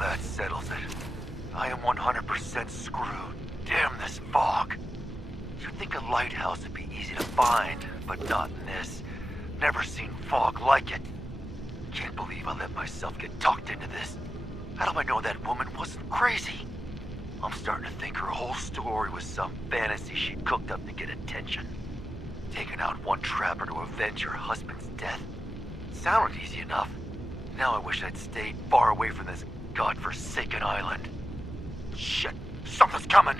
that settles it. I am 100% screwed. Damn this fog. You'd think a lighthouse would be easy to find, but not in this. Never seen fog like it. Can't believe I let myself get talked into this. How do I know that woman wasn't crazy? I'm starting to think her whole story was some fantasy she cooked up to get attention. Taking out one trapper to avenge her husband's death? Sounded easy enough. Now I wish I'd stayed far away from this godforsaken island. Shit, something's coming!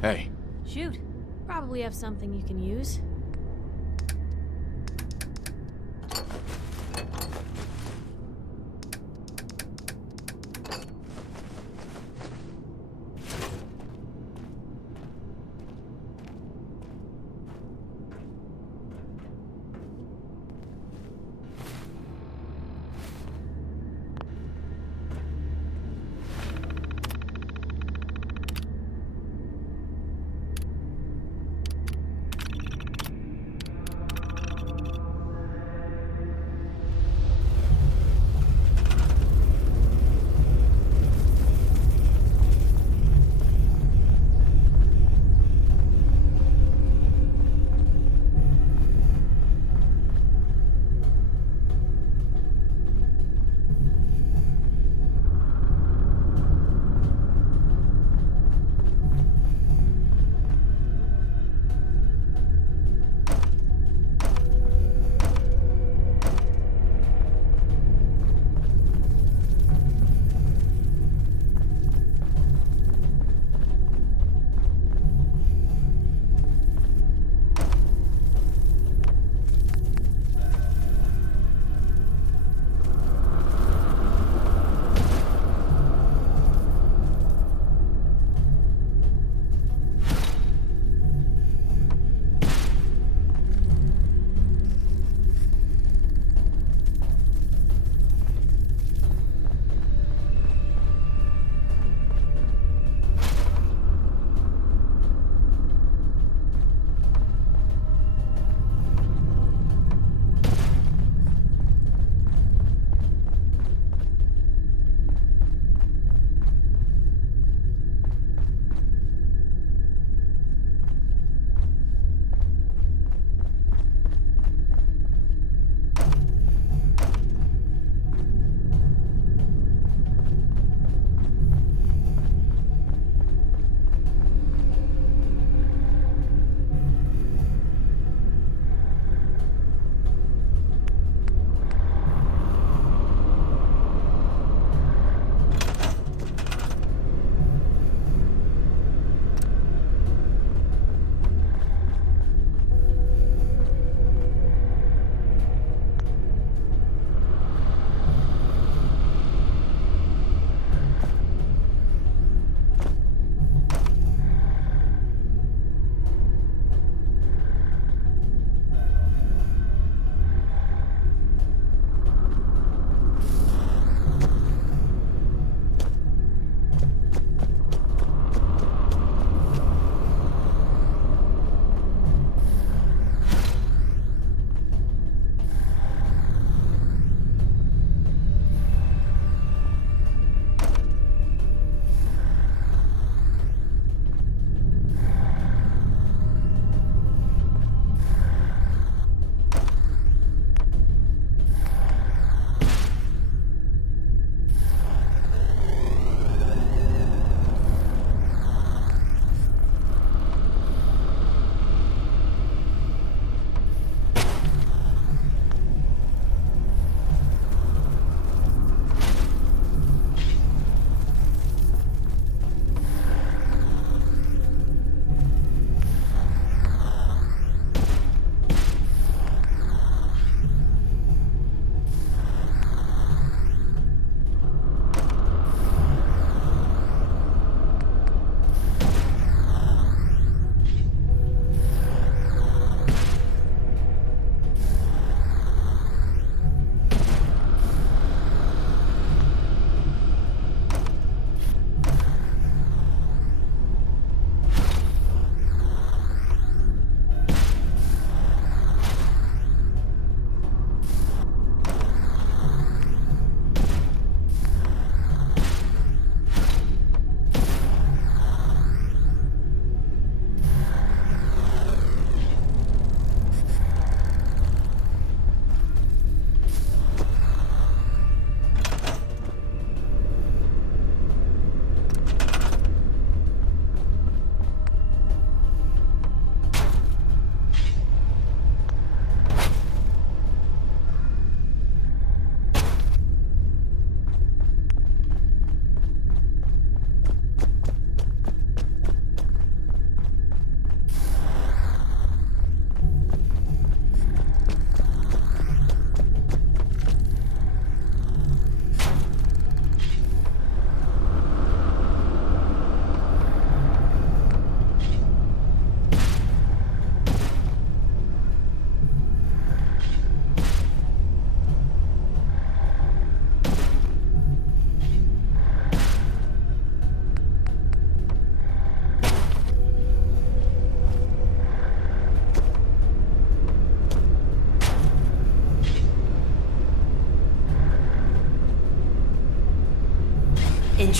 Hey. Shoot. Probably have something you can use.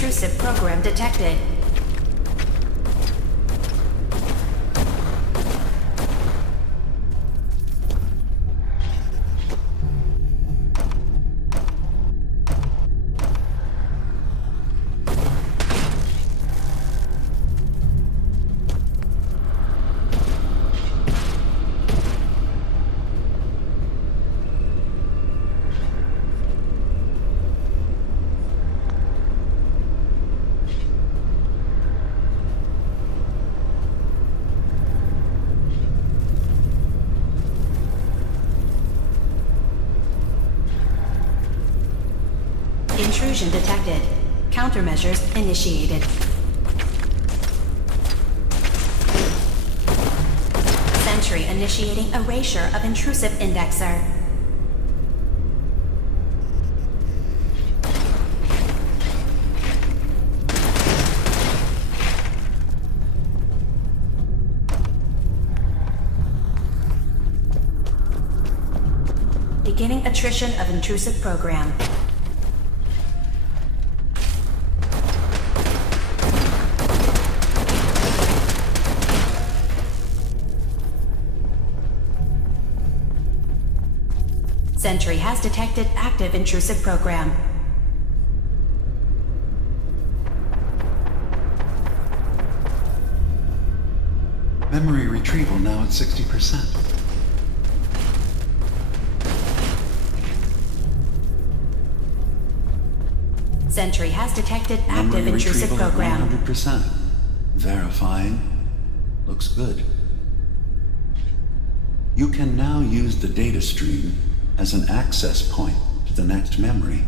Intrusive program detected. Intrusion detected. Countermeasures initiated. Sentry initiating erasure of intrusive indexer. Beginning attrition of intrusive program. Sentry has detected active intrusive program. Memory retrieval now at 60%. Sentry has detected active Memory intrusive retrieval program. at 100%. Verifying. Looks good. You can now use the data stream as an access point to the next memory.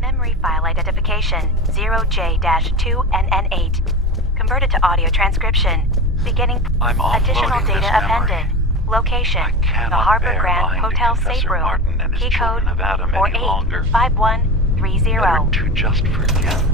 Memory file identification 0J-2NN8. Converted to audio transcription. Beginning. I'm Additional offloading data this memory. appended. Location. I The cannot Harbor bear Grand lying to Hotel Professor Safe Room. Martin and his Key code children of Adam any longer. 485130. Better to just forget.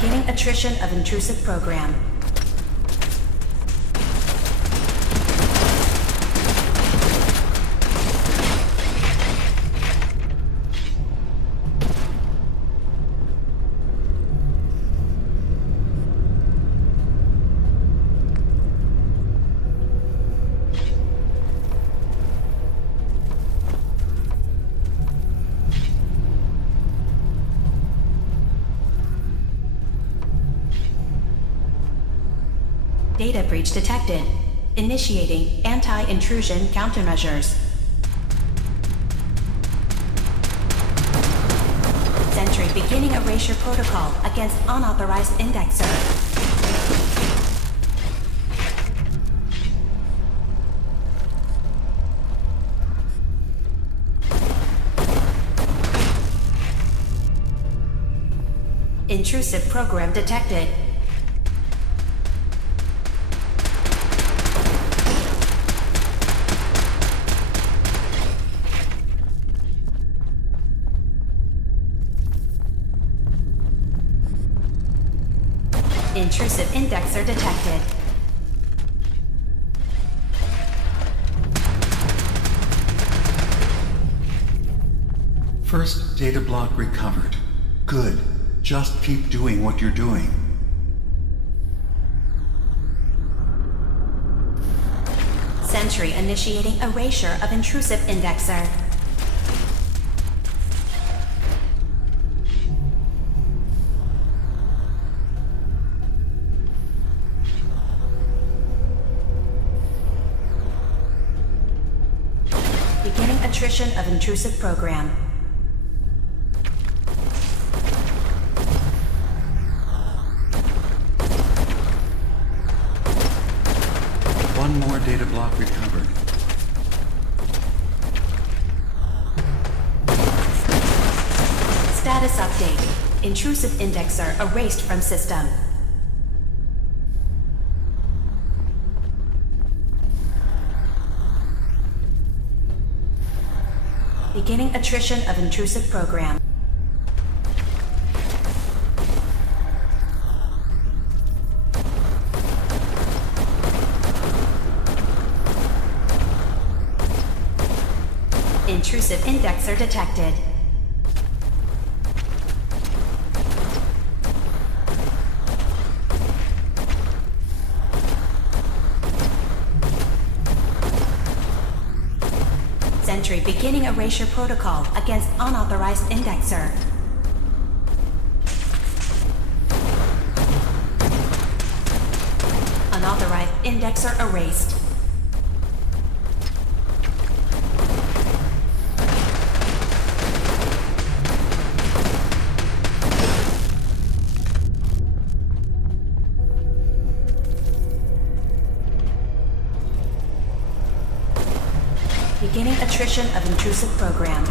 Beginning attrition of intrusive program. Data breach detected. Initiating anti-intrusion countermeasures. Sentry beginning erasure protocol against unauthorized indexer. Intrusive program detected. Intrusive indexer detected. First data block recovered. Good. Just keep doing what you're doing. Sentry initiating erasure of intrusive indexer. Beginning attrition of intrusive program. One more data block recovered. Status update. Intrusive indexer erased from system. Beginning attrition of intrusive program. Intrusive indexer detected. Sentry beginning erasure protocol against unauthorized indexer. Unauthorized indexer erased. Beginning attrition of intrusive program.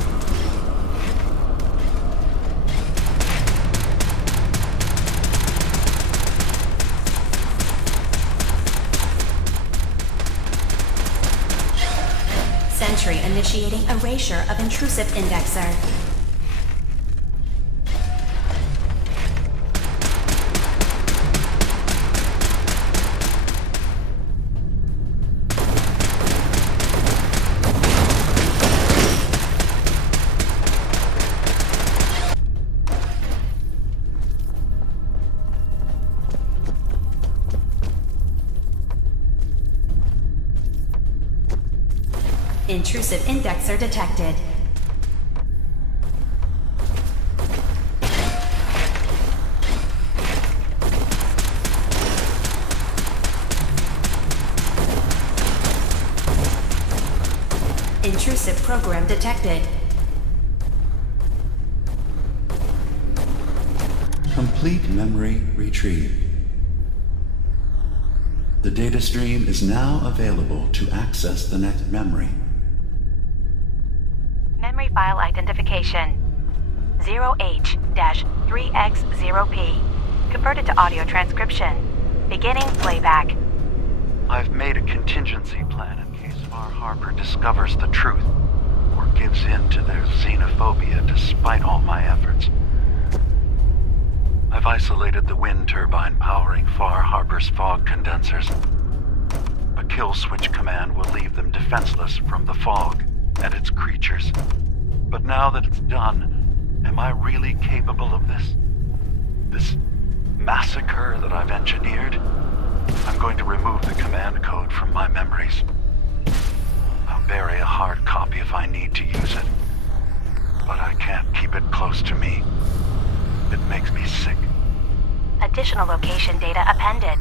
Sentry initiating erasure of intrusive indexer. Intrusive indexer detected. Intrusive program detected. Complete memory retrieved. The data stream is now available to access the next memory. Memory file identification 0H-3X0P. Converted to audio transcription. Beginning playback. I've made a contingency plan in case Far Harbor discovers the truth or gives in to their xenophobia despite all my efforts. I've isolated the wind turbine powering Far Harbor's fog condensers. A kill switch command will leave them defenseless from the fog and its creatures. But now that it's done, am I really capable of this? This massacre that I've engineered? I'm going to remove the command code from my memories. I'll bury a hard copy if I need to use it. But I can't keep it close to me. It makes me sick. Additional location data appended.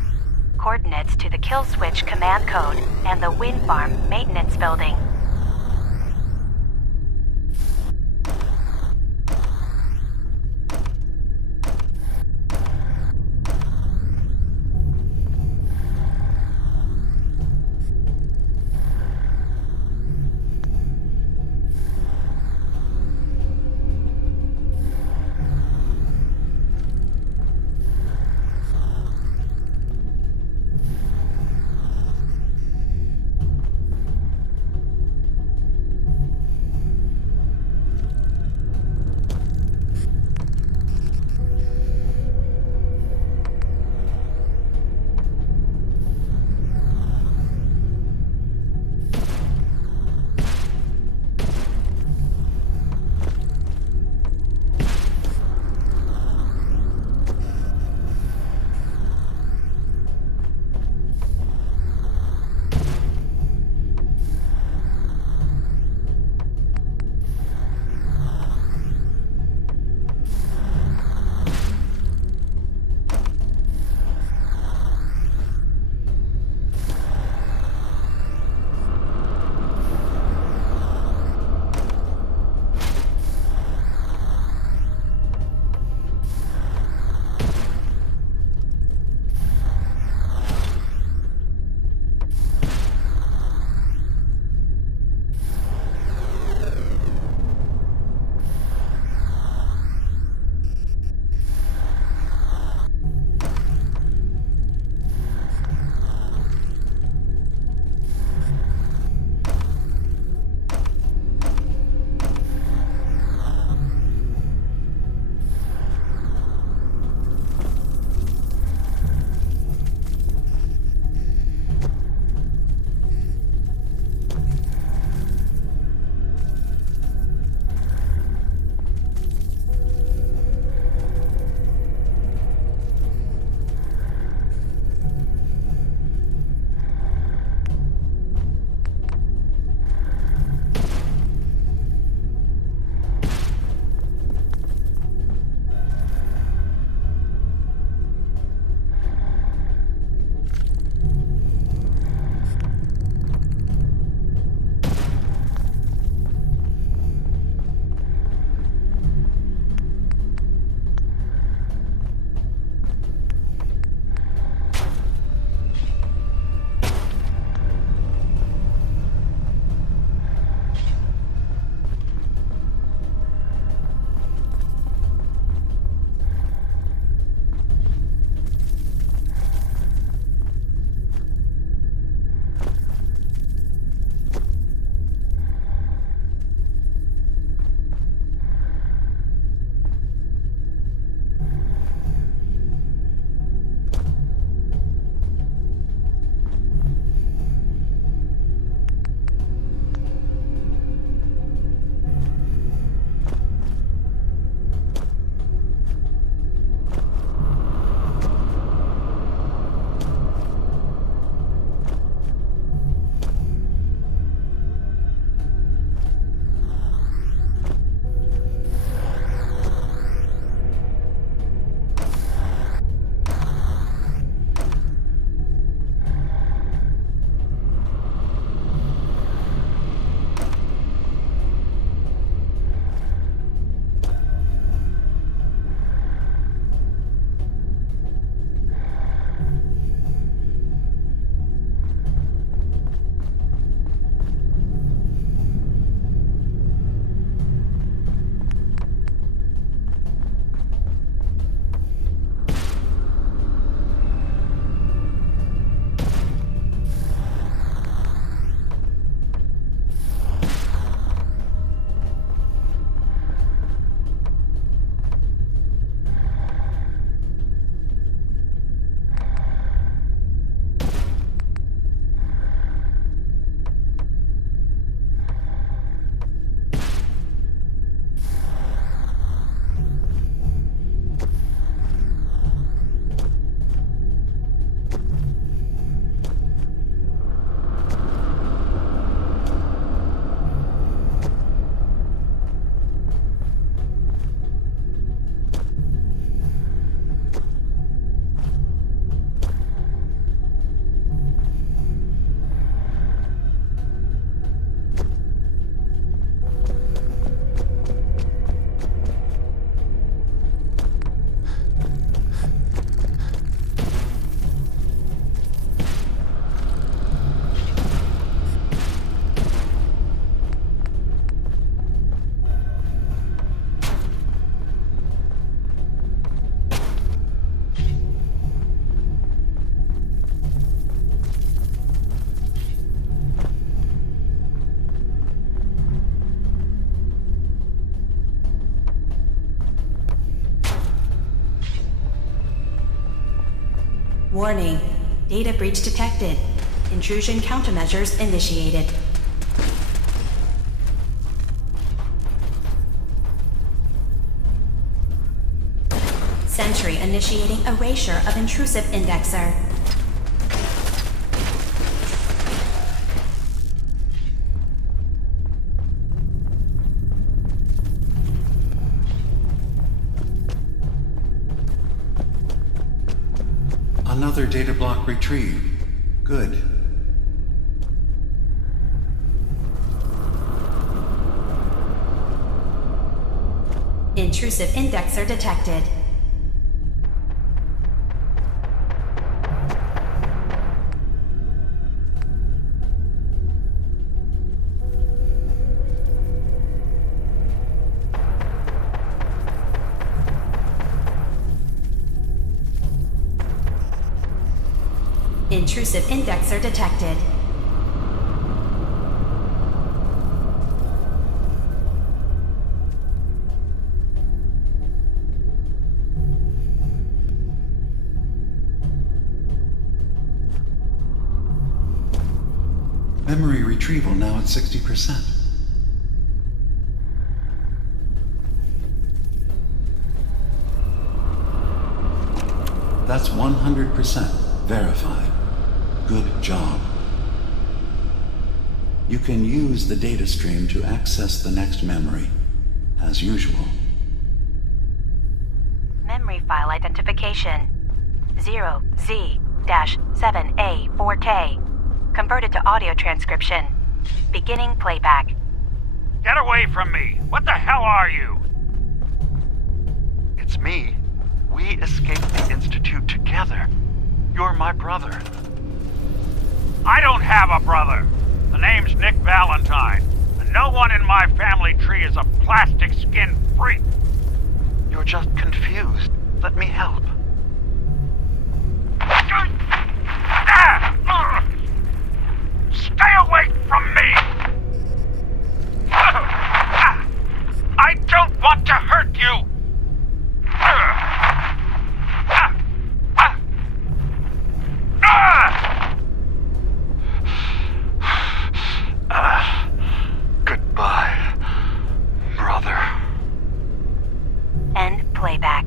Coordinates to the kill switch command code and the wind farm maintenance building. Warning. Data breach detected. Intrusion countermeasures initiated. Sentry initiating erasure of intrusive indexer. Another data block retrieved. Good. Intrusive indexer detected. Intrusive indexer detected. Memory retrieval now at 60%. That's 100% verified. Good job. You can use the data stream to access the next memory, as usual. Memory file identification 0Z-7A4K. Converted to audio transcription. Beginning playback. Get away from me! What the hell are you? It's me. We escaped the Institute together. You're my brother. I don't have a brother. The name's Nick Valentine, and no one in my family tree is a plastic skin freak. You're just confused. Let me help. Stay away from me! I don't want to hurt you! Goodbye, brother. End playback.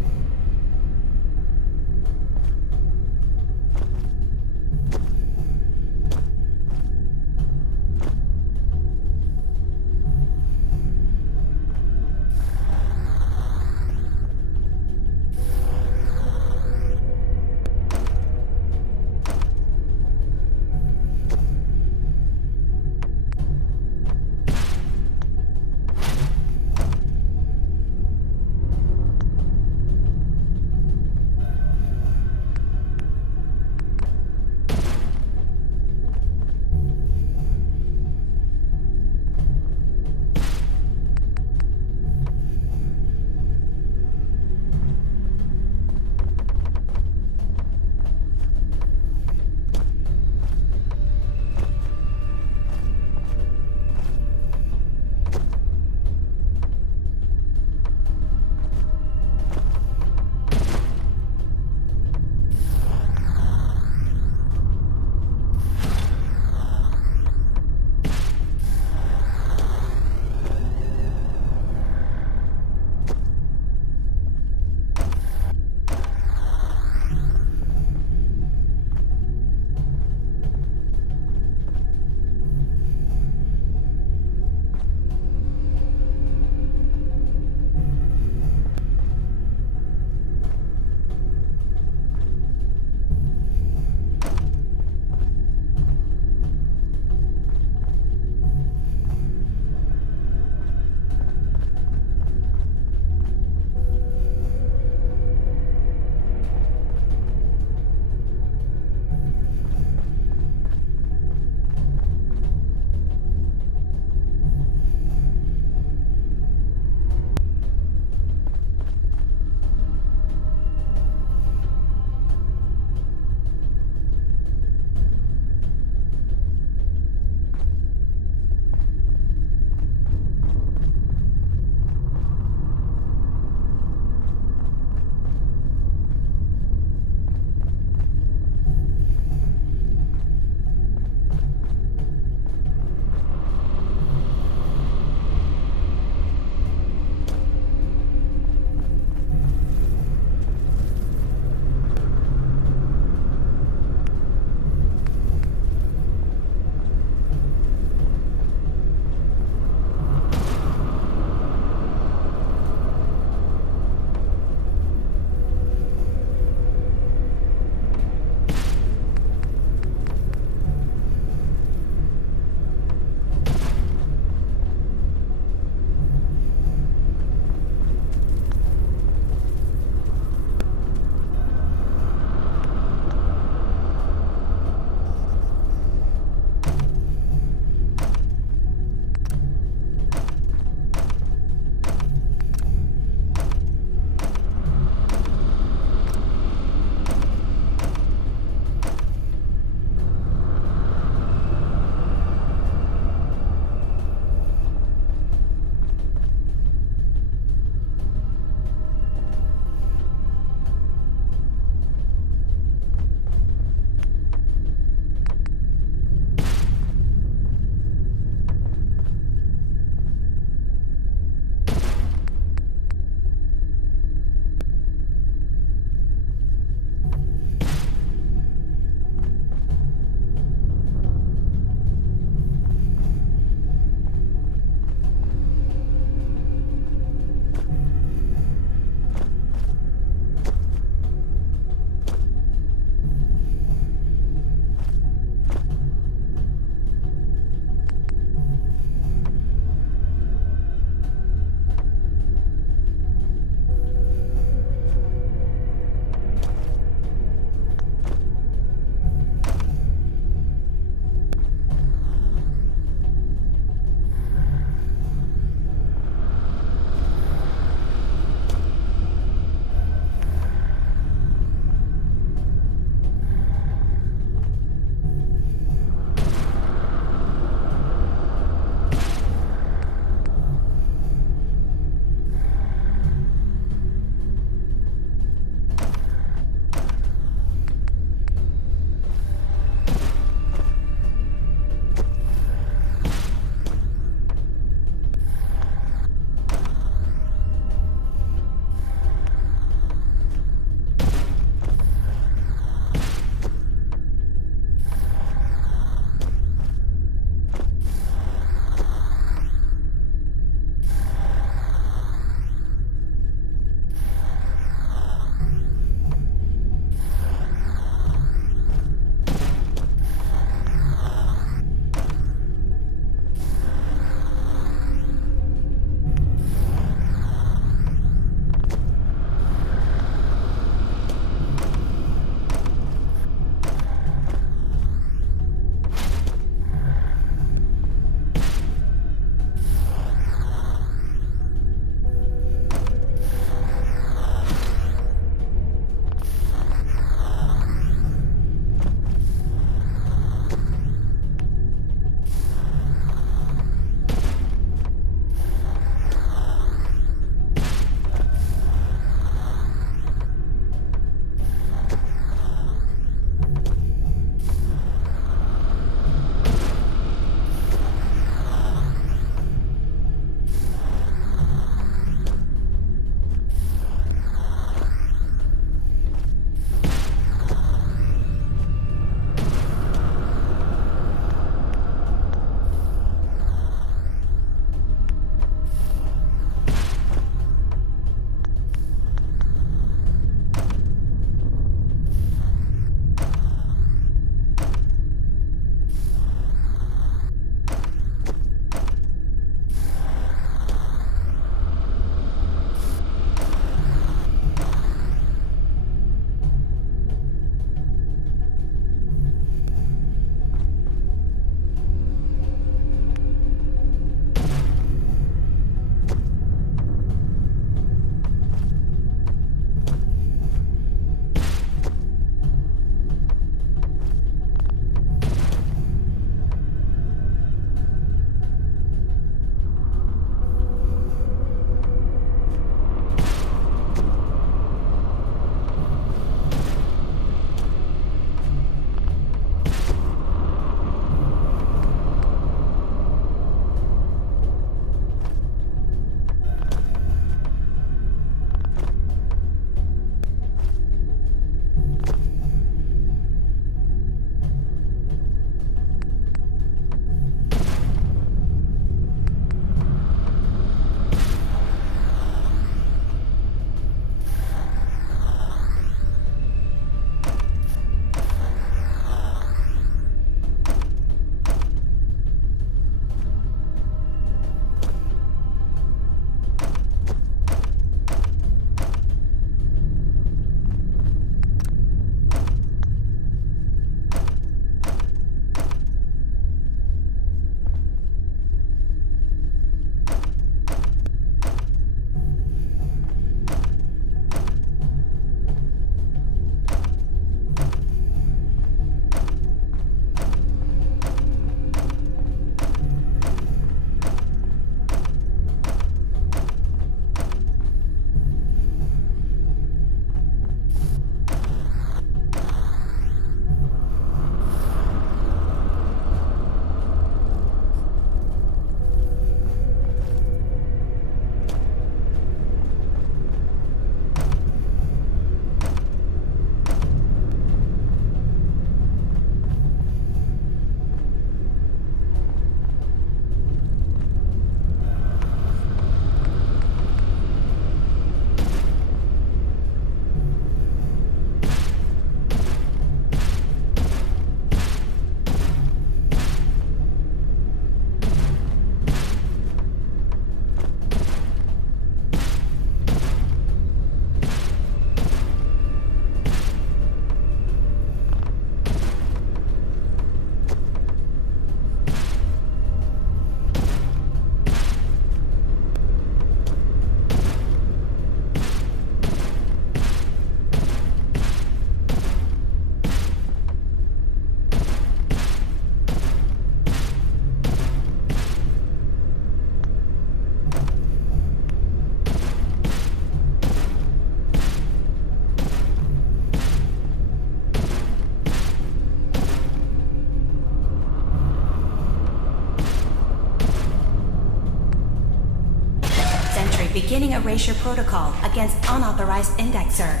erasure protocol against unauthorized indexer.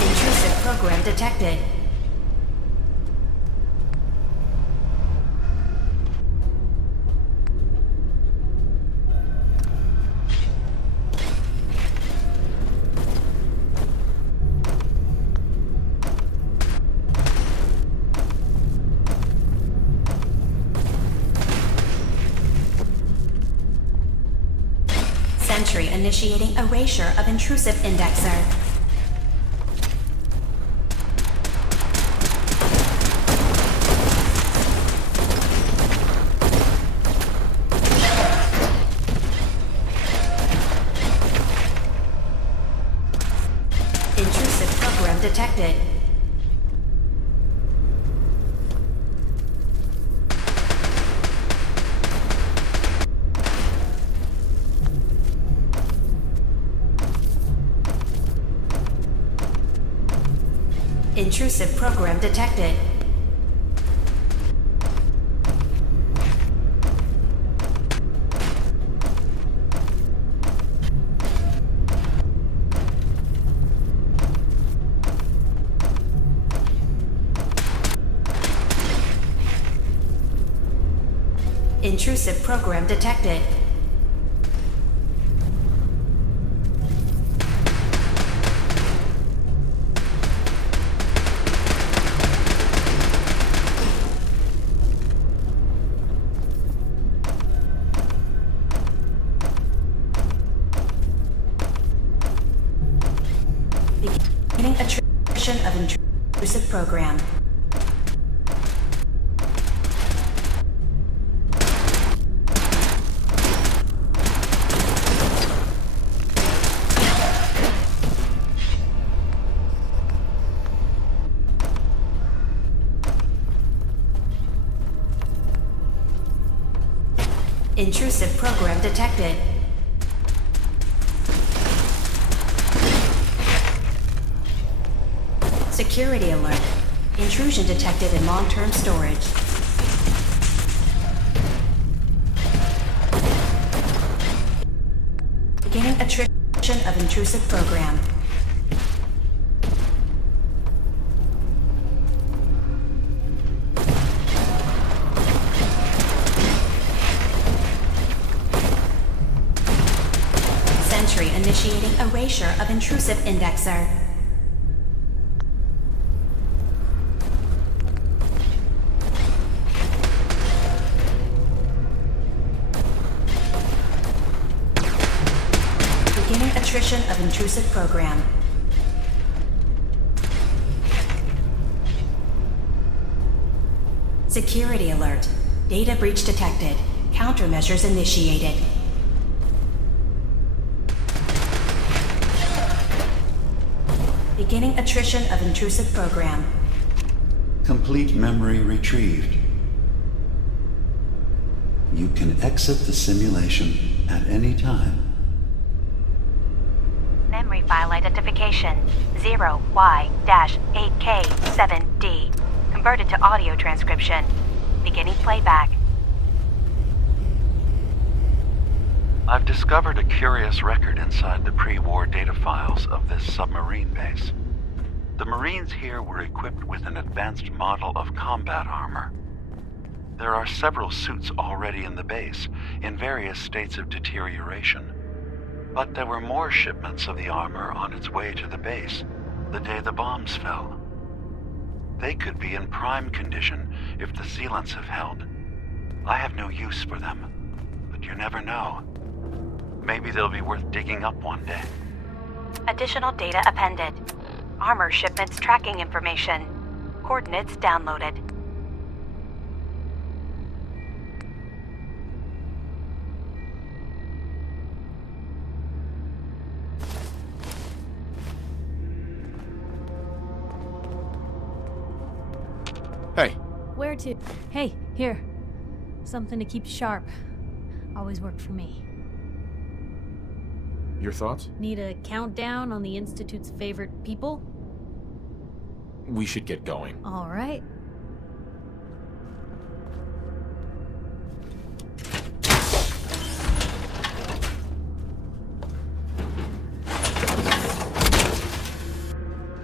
Intrusive program detected. Sentry initiating erasure of intrusive indexer. Intrusive program detected. Intrusive program detected. Intrusive program detected. Beginning attrition of intrusive program. Intrusive program detected. Security alert. Intrusion detected in long-term storage. Beginning attrition of intrusive program. Sentry initiating erasure of intrusive indexer. Beginning attrition of intrusive program. Security alert. Data breach detected. Countermeasures initiated. Beginning attrition of intrusive program. Complete memory retrieved. You can exit the simulation at any time. Memory file identification 0Y-8K7D. Converted to audio transcription. Beginning playback. I've discovered a curious record inside the pre-war data files of this submarine base. The Marines here were equipped with an advanced model of combat armor. There are several suits already in the base, in various states of deterioration. But there were more shipments of the armor on its way to the base the day the bombs fell. They could be in prime condition if the sealants have held. I have no use for them, but you never know. Maybe they'll be worth digging up one day. Additional data appended. Armor shipments tracking information. Coordinates downloaded. Hey, Where to? Hey, here. Something to keep sharp. Always worked for me. Your thoughts? Need a countdown on the Institute's favorite people? We should get going. All right.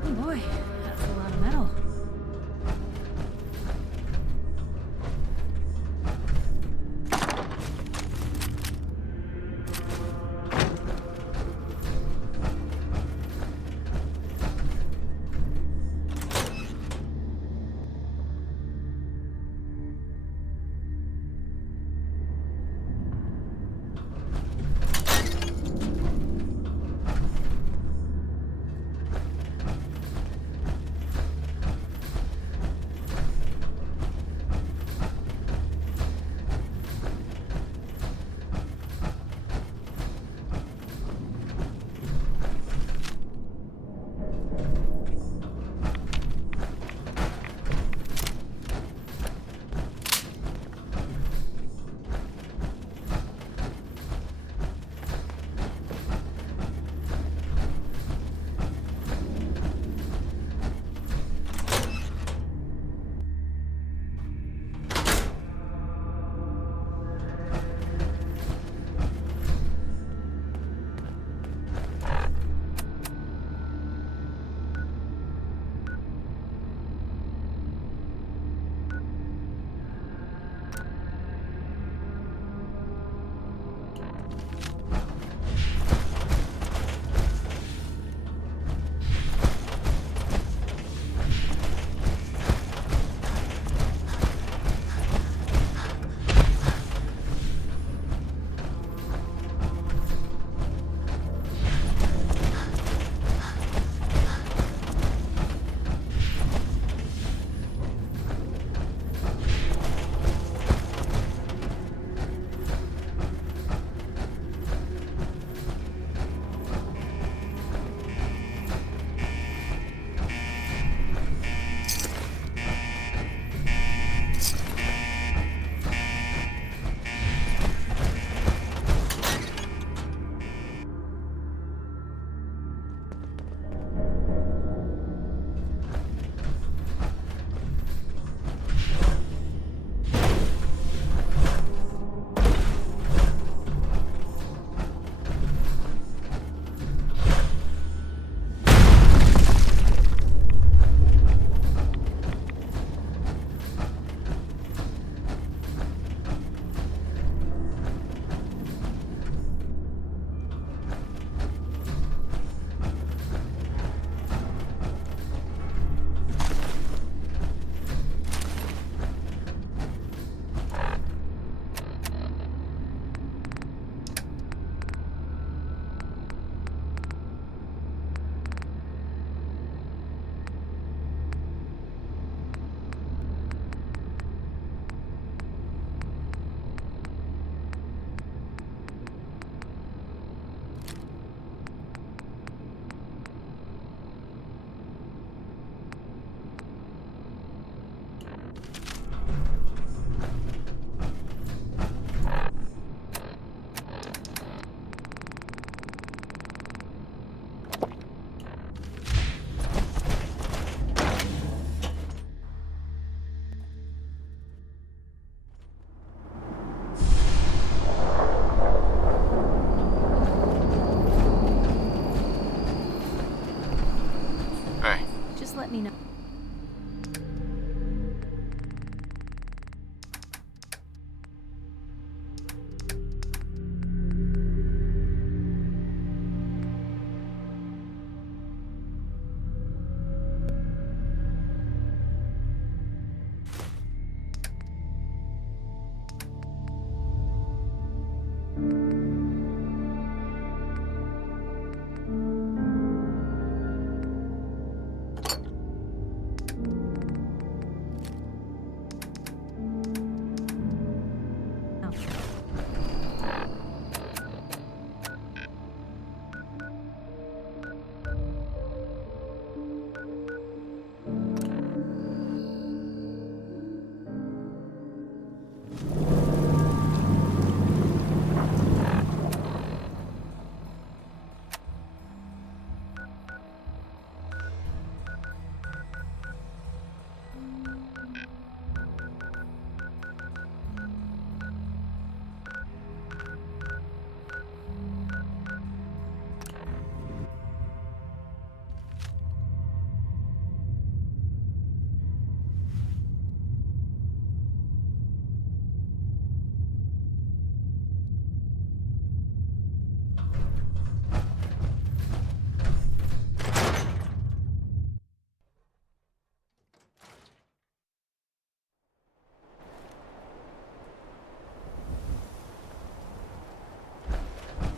Oh boy, that's a lot of metal. Let me know.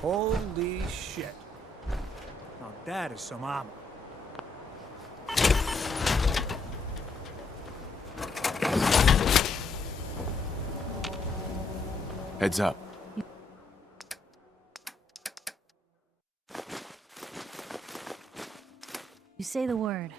Holy shit. Now that is some ammo. Heads up. You say the word.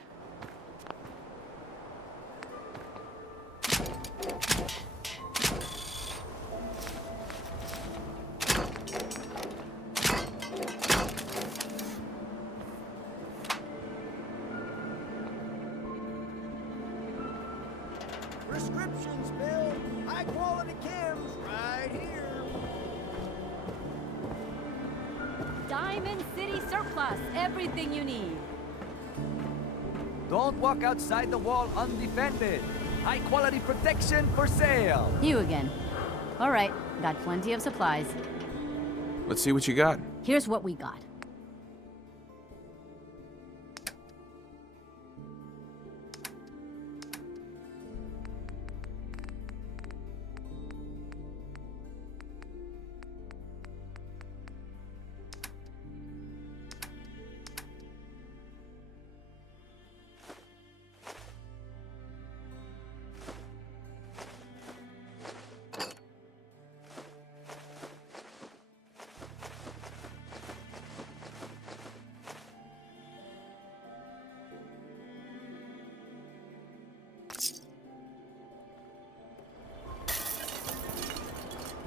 Prescriptions, Bill. High quality chems right here. Diamond City Surplus. Everything you need. Don't walk outside the wall undefended. High quality protection for sale. You again. All right, got plenty of supplies. Let's see what you got. Here's what we got.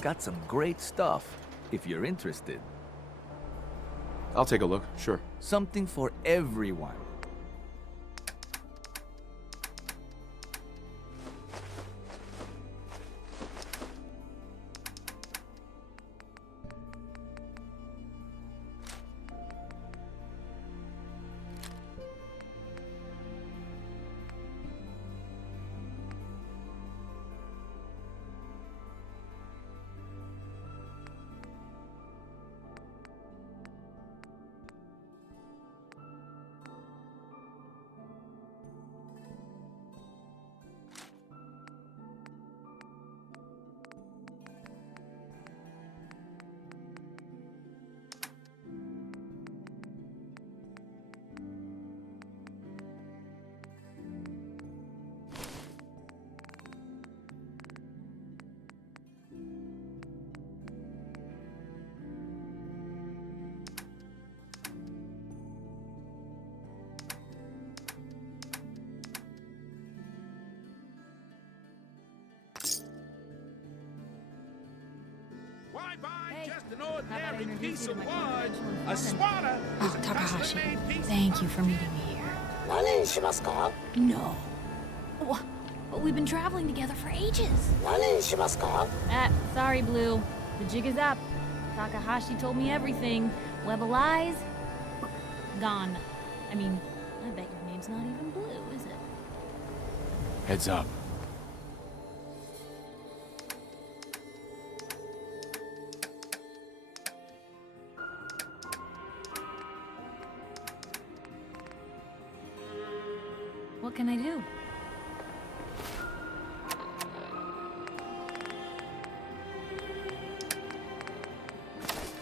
Got some great stuff, if you're interested. I'll take a look, sure. Something for everyone. Why buy Hey, just an how about I ordinary introduce piece you of to my wood? confidential A informant? swatter Oh, is a Takahashi, custom-made piece thank you for meeting me here. No. But we've been traveling together for ages. Sorry, Blue. The jig is up. Takahashi told me everything. Web of lies? Gone. I mean, I bet your name's not even Blue, is it? Heads up. What can I do?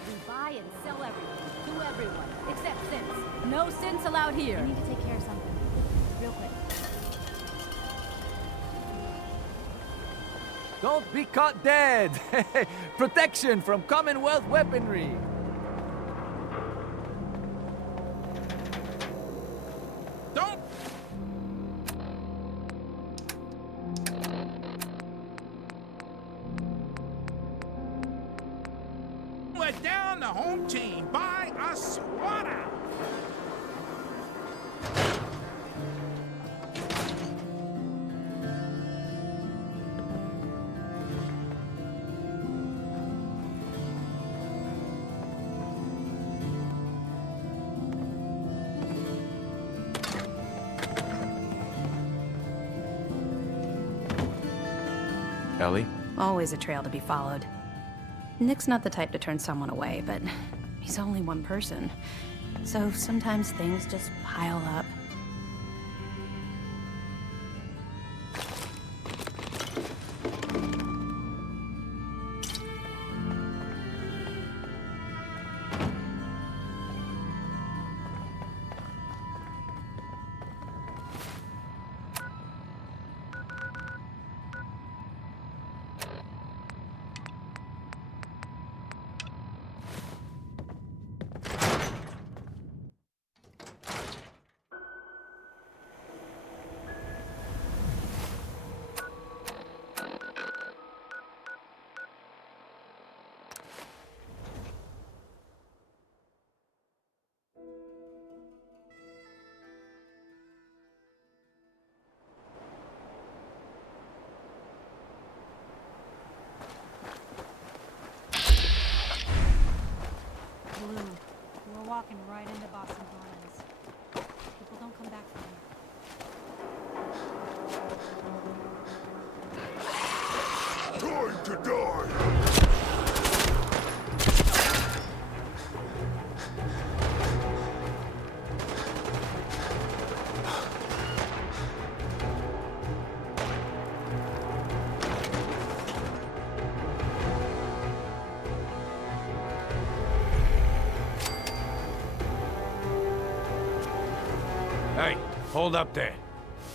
We buy and sell everything to everyone, except synths. No synths allowed here. I need to take care of something. Real quick. Don't be caught dead. Protection from Commonwealth weaponry. Don't. Let down the home team. Buy a swatter. Ellie? Always a trail to be followed. Nick's not the type to turn someone away, but he's only one person. So sometimes things just pile up. walking right into Boston Commons. People don't come back from here. Time to die! Hey, hold up there.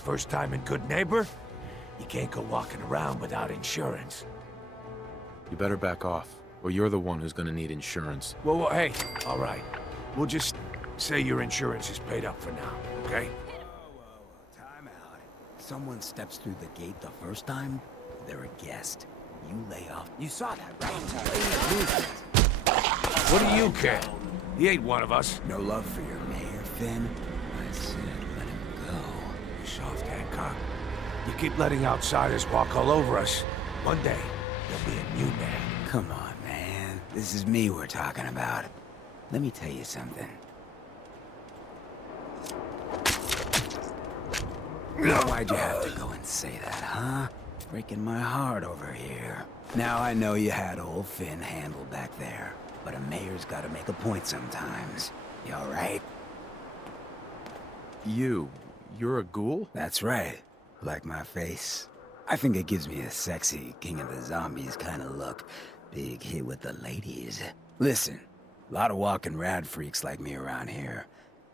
First time in Good Neighbor? You can't go walking around without insurance. You better back off, or you're the one who's gonna need insurance. Well, hey, all right. We'll just say your insurance is paid up for now, okay? Time out. Someone steps through the gate the first time, they're a guest. You lay off. You saw that, right? What do you care? He ain't one of us. No love for your mayor, Finn? I said let him go. You soft, Hancock. You keep letting outsiders walk all over us. One day, there'll be a new man. Come on, man. This is me we're talking about. Let me tell you something. Why'd you have to go and say that, huh? Breaking my heart over here. Now I know you had old Finn handled back there, but a mayor's gotta make a point sometimes. You alright? You're a ghoul? That's right. Like my face. I think it gives me a sexy King of the Zombies kind of look. Big hit with the ladies. Listen, a lot of walking rad freaks like me around here.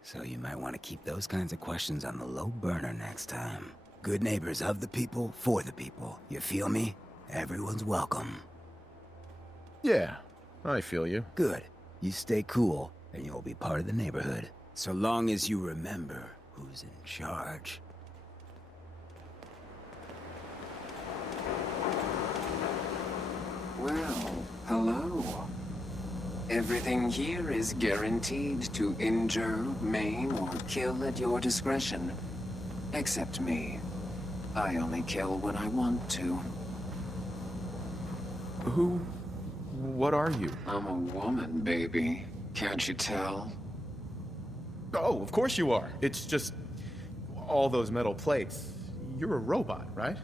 So you might want to keep those kinds of questions on the low burner next time. Good neighbors of the people, for the people. You feel me? Everyone's welcome. Yeah, I feel you. Good. You stay cool, and you'll be part of the neighborhood. So long as you remember who's in charge. Well, hello. Everything here is guaranteed to injure, maim, or kill at your discretion. Except me. I only kill when I want to. What are you? I'm a woman, baby. Can't you tell? Oh, of course you are. It's just all those metal plates. You're a robot, right?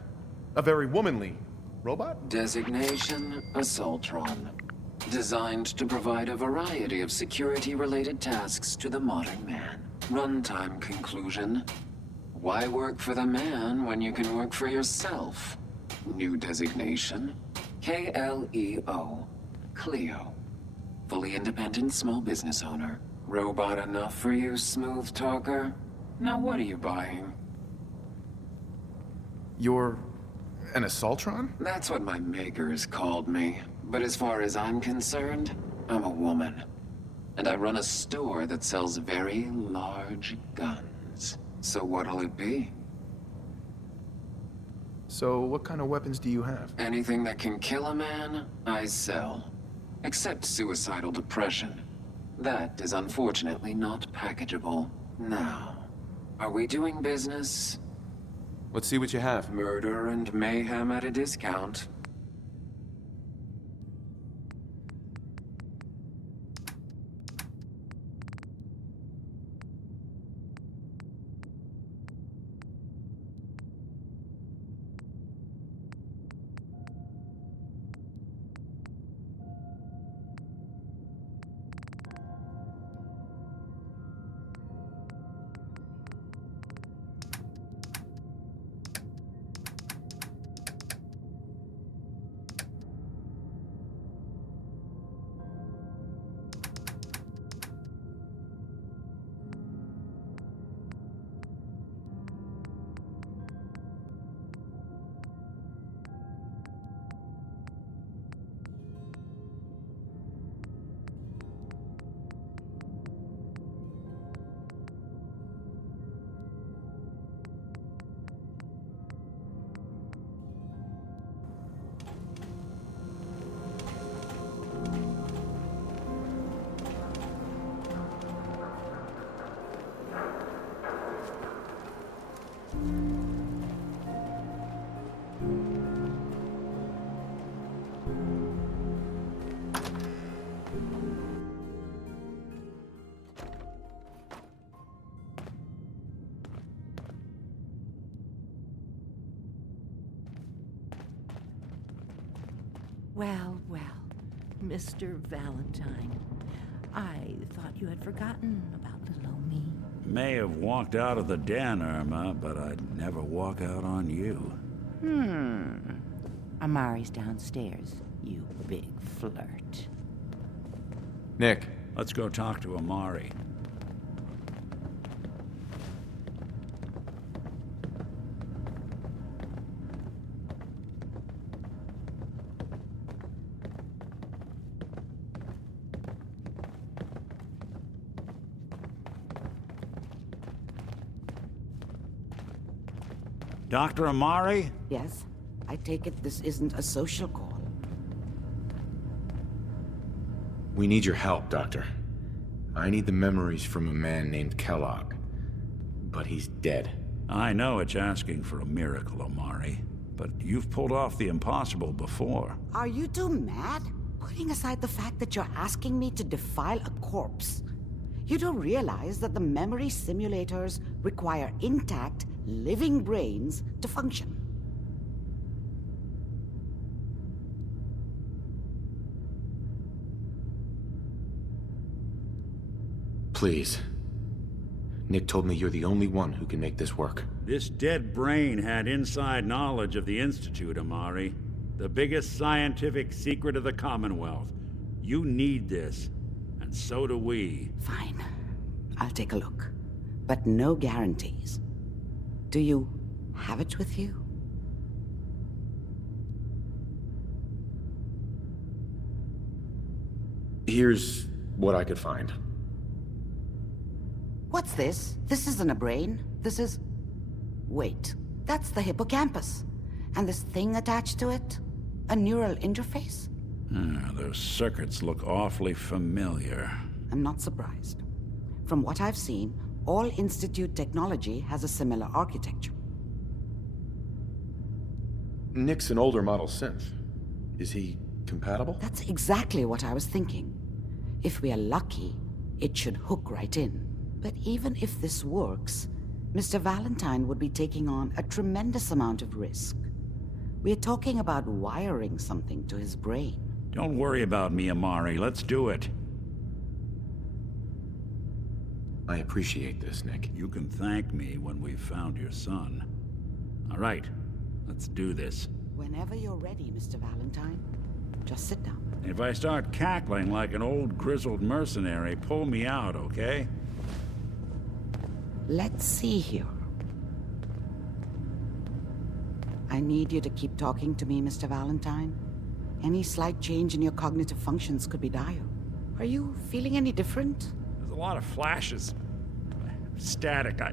A very womanly robot? Designation, Assaultron. Designed to provide a variety of security-related tasks to the modern man. Runtime conclusion. Why work for the man when you can work for yourself? New designation. KLEO. Cleo. Fully independent small business owner. Robot enough for you, smooth talker? Now what are you buying? You're an Assaultron? That's what my makers called me. But as far as I'm concerned, I'm a woman. And I run a store that sells very large guns. So what'll it be? So what kind of weapons do you have? Anything that can kill a man, I sell. Except suicidal depression. That is unfortunately not packageable. Now, are we doing business? Let's see what you have. Murder and mayhem at a discount. Well, well, Mr. Valentine. I thought you had forgotten about little old me. May have walked out of the den, Irma, but I'd never walk out on you. Amari's downstairs, you big flirt. Nick. Let's go talk to Amari. Dr. Amari? Yes? I take it this isn't a social call. We need your help, Doctor. I need the memories from a man named Kellogg. But he's dead. I know it's asking for a miracle, Amari. But you've pulled off the impossible before. Are you two mad? Putting aside the fact that you're asking me to defile a corpse, you don't realize that the memory simulators require intact, living brains to function. Please. Nick told me you're the only one who can make this work. This dead brain had inside knowledge of the Institute, Amari. The biggest scientific secret of the Commonwealth. You need this, and so do we. Fine. I'll take a look. But no guarantees. Do you have it with you? Here's what I could find. What's this? This isn't a brain. This is... Wait. That's the hippocampus. And this thing attached to it? A neural interface? Those circuits look awfully familiar. I'm not surprised. From what I've seen, all Institute technology has a similar architecture. Nick's an older model synth. Is he compatible? That's exactly what I was thinking. If we are lucky, it should hook right in. But even if this works, Mr. Valentine would be taking on a tremendous amount of risk. We're talking about wiring something to his brain. Don't worry about me, Amari. Let's do it. I appreciate this, Nick. You can thank me when we've found your son. All right, let's do this. Whenever you're ready, Mr. Valentine. Just sit down. If I start cackling like an old grizzled mercenary, pull me out, okay? Let's see here. I need you to keep talking to me, Mr. Valentine. Any slight change in your cognitive functions could be dire. Are you feeling any different? There's a lot of flashes. Static. I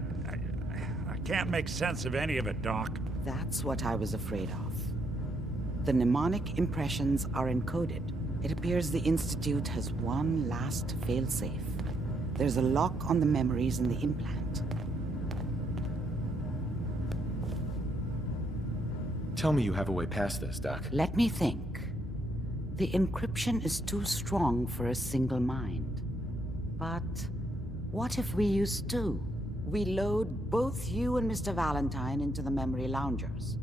can't make sense of any of it, Doc. That's what I was afraid of. The mnemonic impressions are encoded. It appears the Institute has one last failsafe. There's a lock on the memories in the implant. Tell me you have a way past this, Doc. Let me think. The encryption is too strong for a single mind. But what if we use two? We load both you and Mr. Valentine into the memory loungers.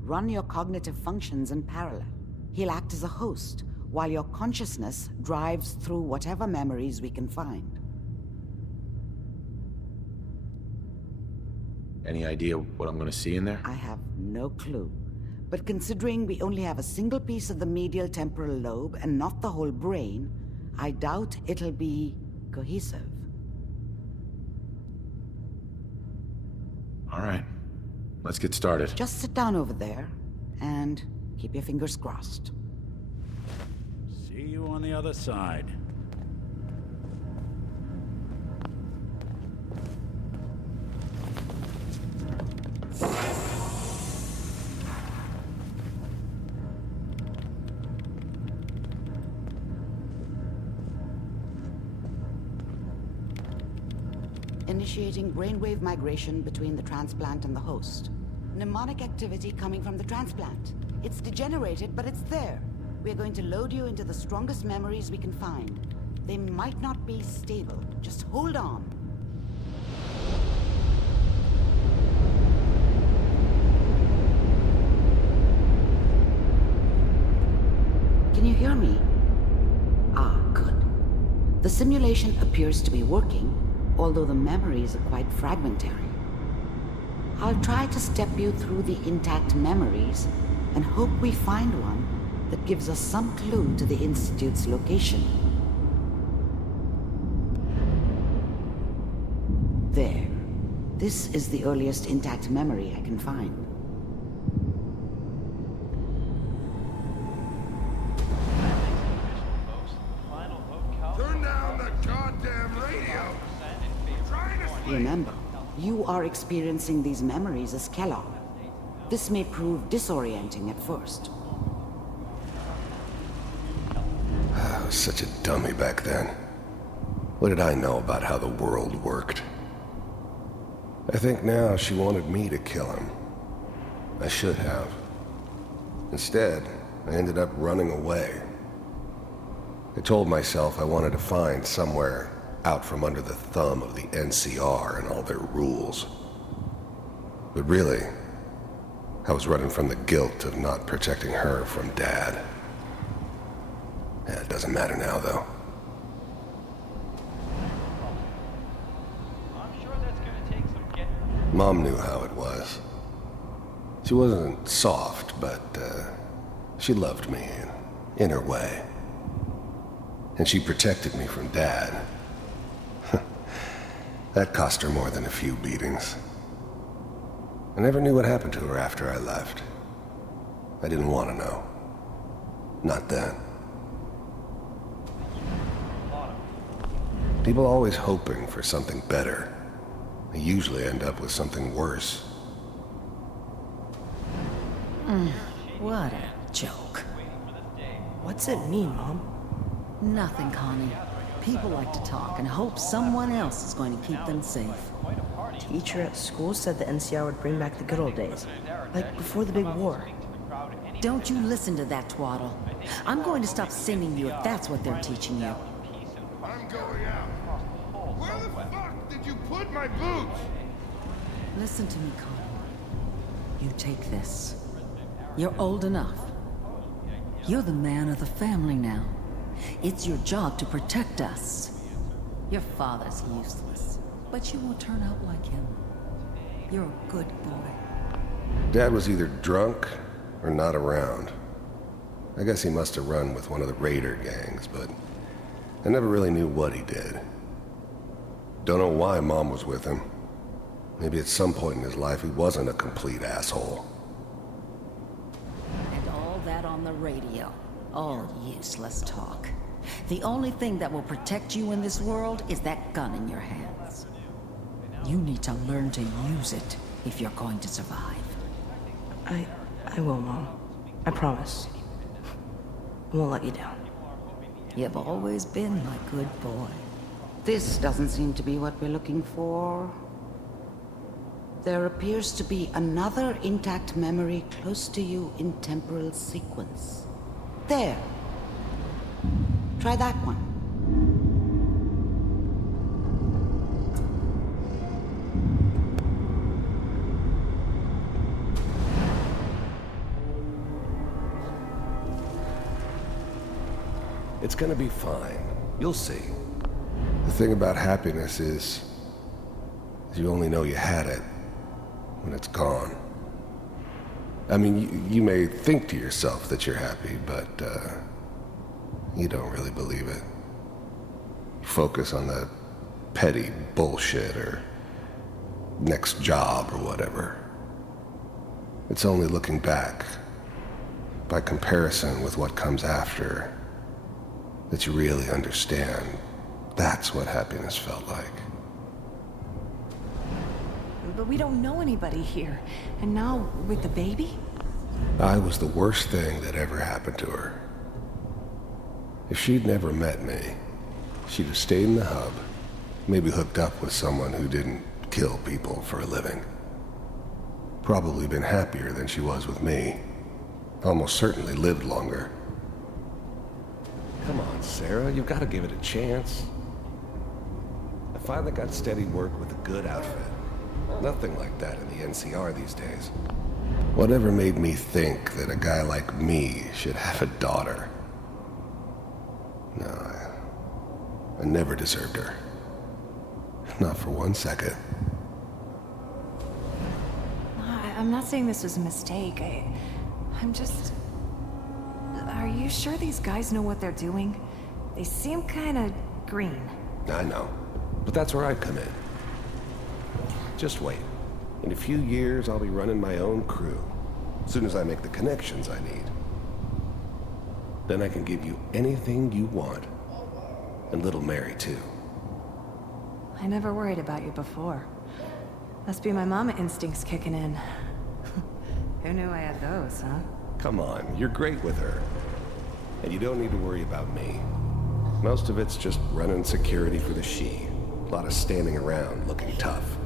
Run your cognitive functions in parallel. He'll act as a host, while your consciousness drives through whatever memories we can find. Any idea what I'm gonna see in there? I have no clue. But considering we only have a single piece of the medial temporal lobe and not the whole brain, I doubt it'll be cohesive. All right, let's get started. Just sit down over there and keep your fingers crossed. See you on the other side. Initiating brainwave migration between the transplant and the host. Mnemonic activity coming from the transplant. It's degenerated, but it's there. We're going to load you into the strongest memories we can find. They might not be stable. Just hold on. hear me? Ah, good. The simulation appears to be working, although the memories are quite fragmentary. I'll try to step you through the intact memories and hope we find one that gives us some clue to the Institute's location. There. This is the earliest intact memory I can find. Turn down the goddamn radio! Remember, you are experiencing these memories as Kellogg. This may prove disorienting at first. I was such a dummy back then. What did I know about how the world worked? I think now she wanted me to kill him. I should have. Instead, I ended up running away. I told myself I wanted to find somewhere out from under the thumb of the NCR and all their rules. But really, I was running from the guilt of not protecting her from Dad. Yeah, it doesn't matter now, though. Mom knew how it was. She wasn't soft, but she loved me in her way. And she protected me from Dad. That cost her more than a few beatings. I never knew what happened to her after I left. I didn't want to know. Not then. People are always hoping for something better. They usually end up with something worse. What a joke. What's it mean, Mom? Nothing, Connie. People like to talk and hope someone else is going to keep them safe. Teacher at school said the NCR would bring back the good old days. Like before the big war. Don't you listen to that twaddle. I'm going to stop sending you if that's what they're teaching you. I'm going out. Where the fuck did you put my boots? Listen to me, Connie. You take this. You're old enough. You're the man of the family now. It's your job to protect us. Your father's useless, but you won't turn out like him. You're a good boy. Dad was either drunk or not around. I guess he must have run with one of the raider gangs, but I never really knew what he did. Don't know why Mom was with him. Maybe at some point in his life he wasn't a complete asshole. And all that on the radio. All useless talk. The only thing that will protect you in this world is that gun in your hands. You need to learn to use it if you're going to survive. I will, Mom. I promise. I won't let you down. You've always been my good boy. This doesn't seem to be what we're looking for. There appears to be another intact memory close to you in temporal sequence. There. Try that one. It's gonna be fine. You'll see. The thing about happiness is you only know you had it when it's gone. I mean, you may think to yourself that you're happy, but you don't really believe it. You focus on the petty bullshit or next job or whatever. It's only looking back, by comparison with what comes after, that you really understand. That's what happiness felt like. But we don't know anybody here. And now, with the baby? I was the worst thing that ever happened to her. If she'd never met me, she'd have stayed in the hub, maybe hooked up with someone who didn't kill people for a living. Probably been happier than she was with me. Almost certainly lived longer. Come on, Sarah, you've got to give it a chance. I finally got steady work with a good outfit. Nothing like that in the NCR these days. Whatever made me think that a guy like me should have a daughter? I never deserved her. Not for 1 second. I'm not saying this was a mistake. I'm just... Are you sure these guys know what they're doing? They seem kinda green. I know. But that's where I come in. Just wait. In a few years, I'll be running my own crew. As soon as I make the connections I need. Then I can give you anything you want. And little Mary, too. I never worried about you before. Must be my mama instincts kicking in. Who knew I had those, huh? Come on, you're great with her. And you don't need to worry about me. Most of it's just running security for the she. A lot of standing around looking tough.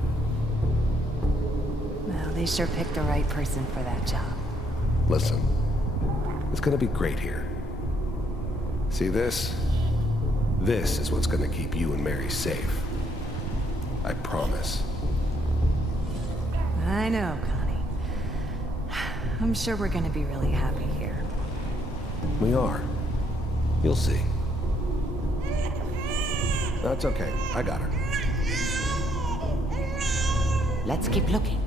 Well, they sure picked the right person for that job. Listen, it's gonna be great here. See this? This is what's gonna keep you and Mary safe. I promise. I know, Connie. I'm sure we're gonna be really happy here. We are. You'll see. That's okay. I got her. Let's keep looking.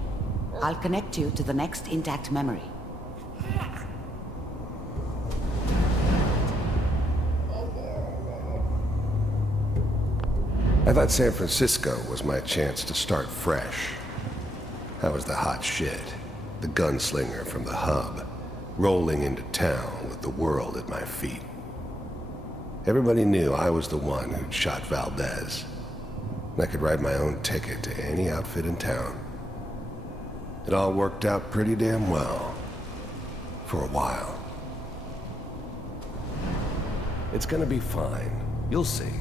I'll connect you to the next intact memory. I thought San Francisco was my chance to start fresh. I was the hot shit, the gunslinger from the hub, rolling into town with the world at my feet. Everybody knew I was the one who'd shot Valdez. And I could write my own ticket to any outfit in town. It all worked out pretty damn well. For a while. It's gonna be fine. You'll see.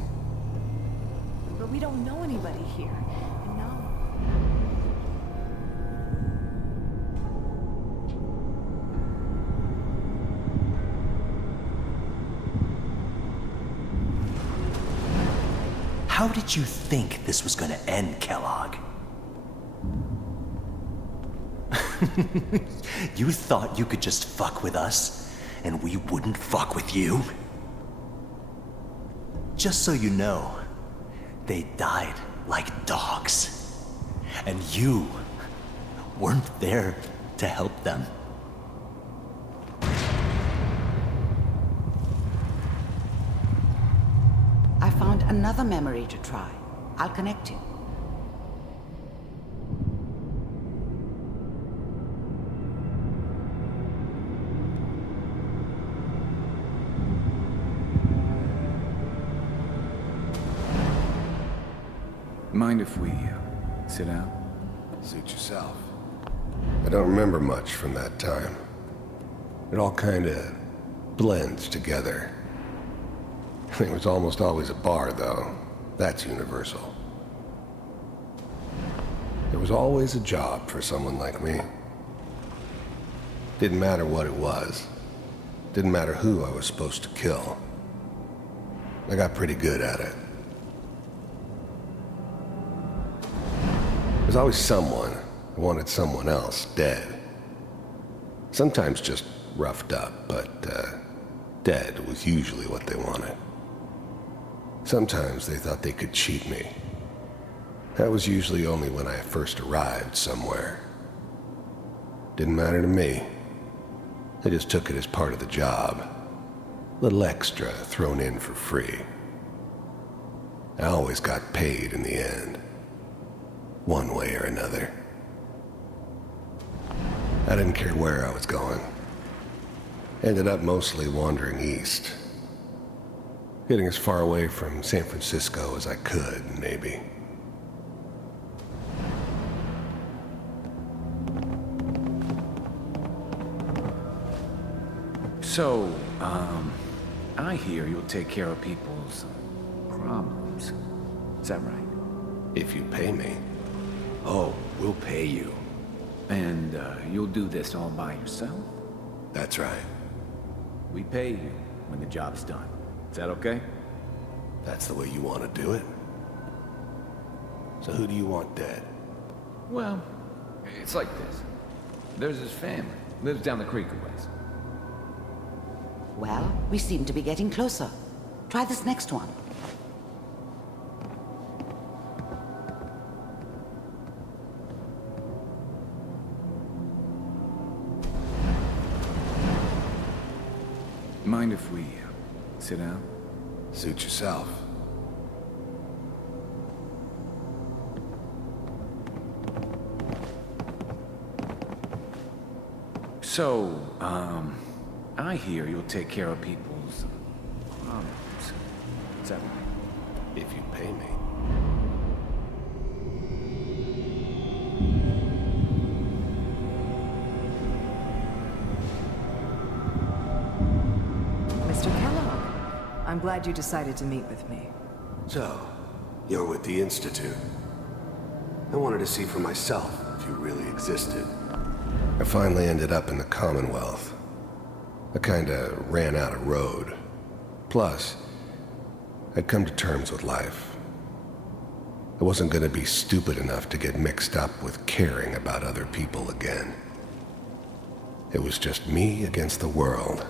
But we don't know anybody here. And now... How did you think this was gonna end, Kellogg? You thought you could just fuck with us, and we wouldn't fuck with you? Just so you know, they died like dogs. And you weren't there to help them. I found another memory to try. I'll connect you. Mind if we sit down? Suit yourself. I don't remember much from that time. It all kinda blends together. It was almost always a bar, though. That's universal. There was always a job for someone like me. Didn't matter what it was. Didn't matter who I was supposed to kill. I got pretty good at it. There's always someone who wanted someone else dead. Sometimes just roughed up, but dead was usually what they wanted. Sometimes they thought they could cheat me. That was usually only when I first arrived somewhere. Didn't matter to me. I just took it as part of the job. A little extra thrown in for free. I always got paid in the end. One way or another. I didn't care where I was going. Ended up mostly wandering east. Getting as far away from San Francisco as I could, maybe. So, I hear you'll take care of people's problems. Is that right? If you pay me. Oh, we'll pay you. And you'll do this all by yourself? That's right. We pay you when the job's done. Is that okay? That's the way you want to do it? So who do you want dead? Well, it's like this. There's his family. Lives down the creek a ways. Well, we seem to be getting closer. Try this next one. Mind if we sit down? Suit yourself. So, I hear you'll take care of people's problems. Is that right? If you pay me. Mr. Kellogg, I'm glad you decided to meet with me. So, you're with the Institute. I wanted to see for myself if you really existed. I finally ended up in the Commonwealth. I kinda ran out of road. Plus, I'd come to terms with life. I wasn't gonna be stupid enough to get mixed up with caring about other people again. It was just me against the world.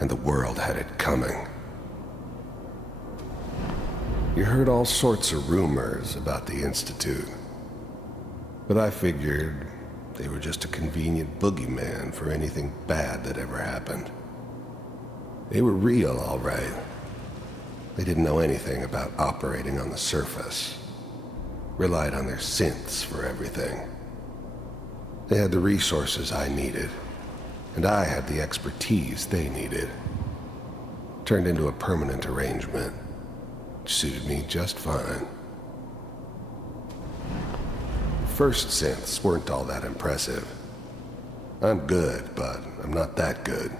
And the world had it coming. You heard all sorts of rumors about the Institute. But I figured they were just a convenient boogeyman for anything bad that ever happened. They were real, all right. They didn't know anything about operating on the surface. Relied on their synths for everything. They had the resources I needed, and I had the expertise they needed. Turned into a permanent arrangement. Suited me just fine. First synths weren't all that impressive. I'm good, but I'm not that good.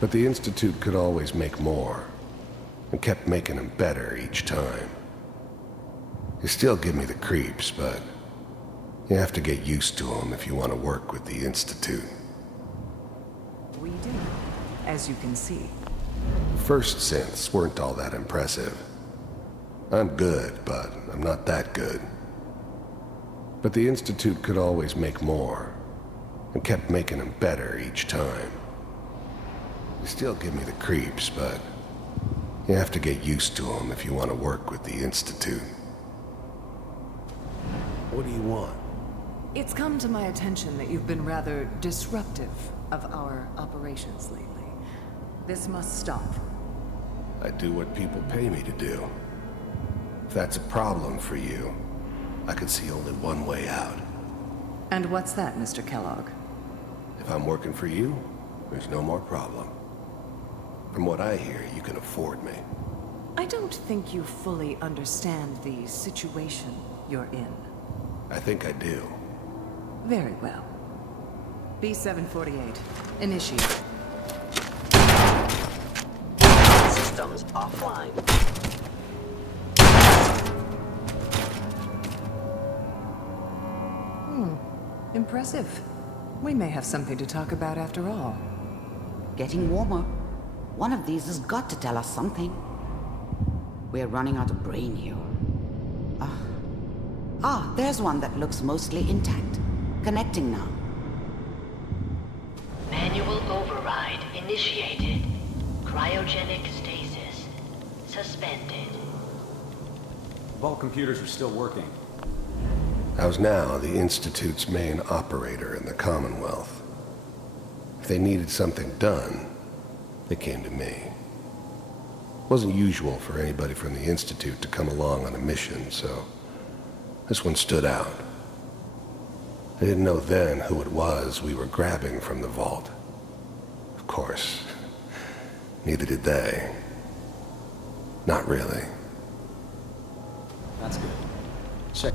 But the Institute could always make more, and kept making them better each time. They still give me the creeps, but you have to get used to them if you want to work with the Institute. We do, as you can see. First synths weren't all that impressive. I'm good, but I'm not that good. But the Institute could always make more, and kept making them better each time. They still give me the creeps, but you have to get used to them if you want to work with the Institute. What do you want? It's come to my attention that you've been rather disruptive of our operations lately. This must stop. I do what people pay me to do. If that's a problem for you, I could see only one way out. And what's that, Mr. Kellogg? If I'm working for you, there's no more problem. From what I hear, you can afford me. I don't think you fully understand the situation you're in. I think I do. Very well. B-748, initiate. Systems offline. Impressive. We may have something to talk about after all. Getting warmer. One of these has got to tell us something. We're running out of brain here. There's one that looks mostly intact. Connecting now. Manual override initiated. Cryogenic stasis suspended. Vault computers are still working. I was now the Institute's main operator in the Commonwealth. If they needed something done, they came to me. It wasn't usual for anybody from the Institute to come along on a mission, so this one stood out. I didn't know then who it was we were grabbing from the vault. Of course, neither did they. Not really. That's good. Check.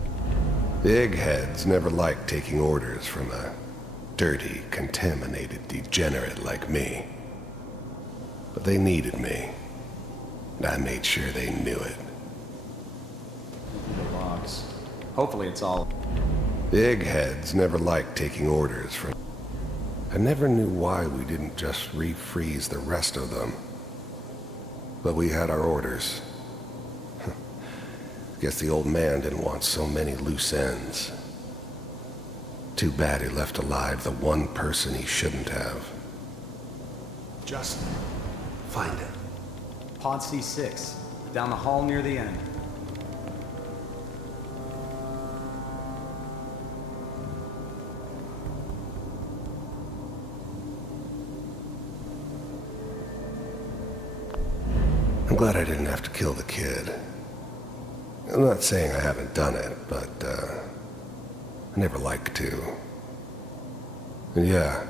The eggheads never liked taking orders from a dirty, contaminated degenerate like me. But they needed me, and I made sure they knew it. The logs. Hopefully it's all... The eggheads never liked taking orders from... I never knew why we didn't just refreeze the rest of them. But we had our orders. Guess the old man didn't want so many loose ends. Too bad he left alive the one person he shouldn't have. Justin. Find it. Pod C6. Down the hall near the end. glad I didn't have to kill the kid. I'm not saying I haven't done it, but, I never liked to. And yeah,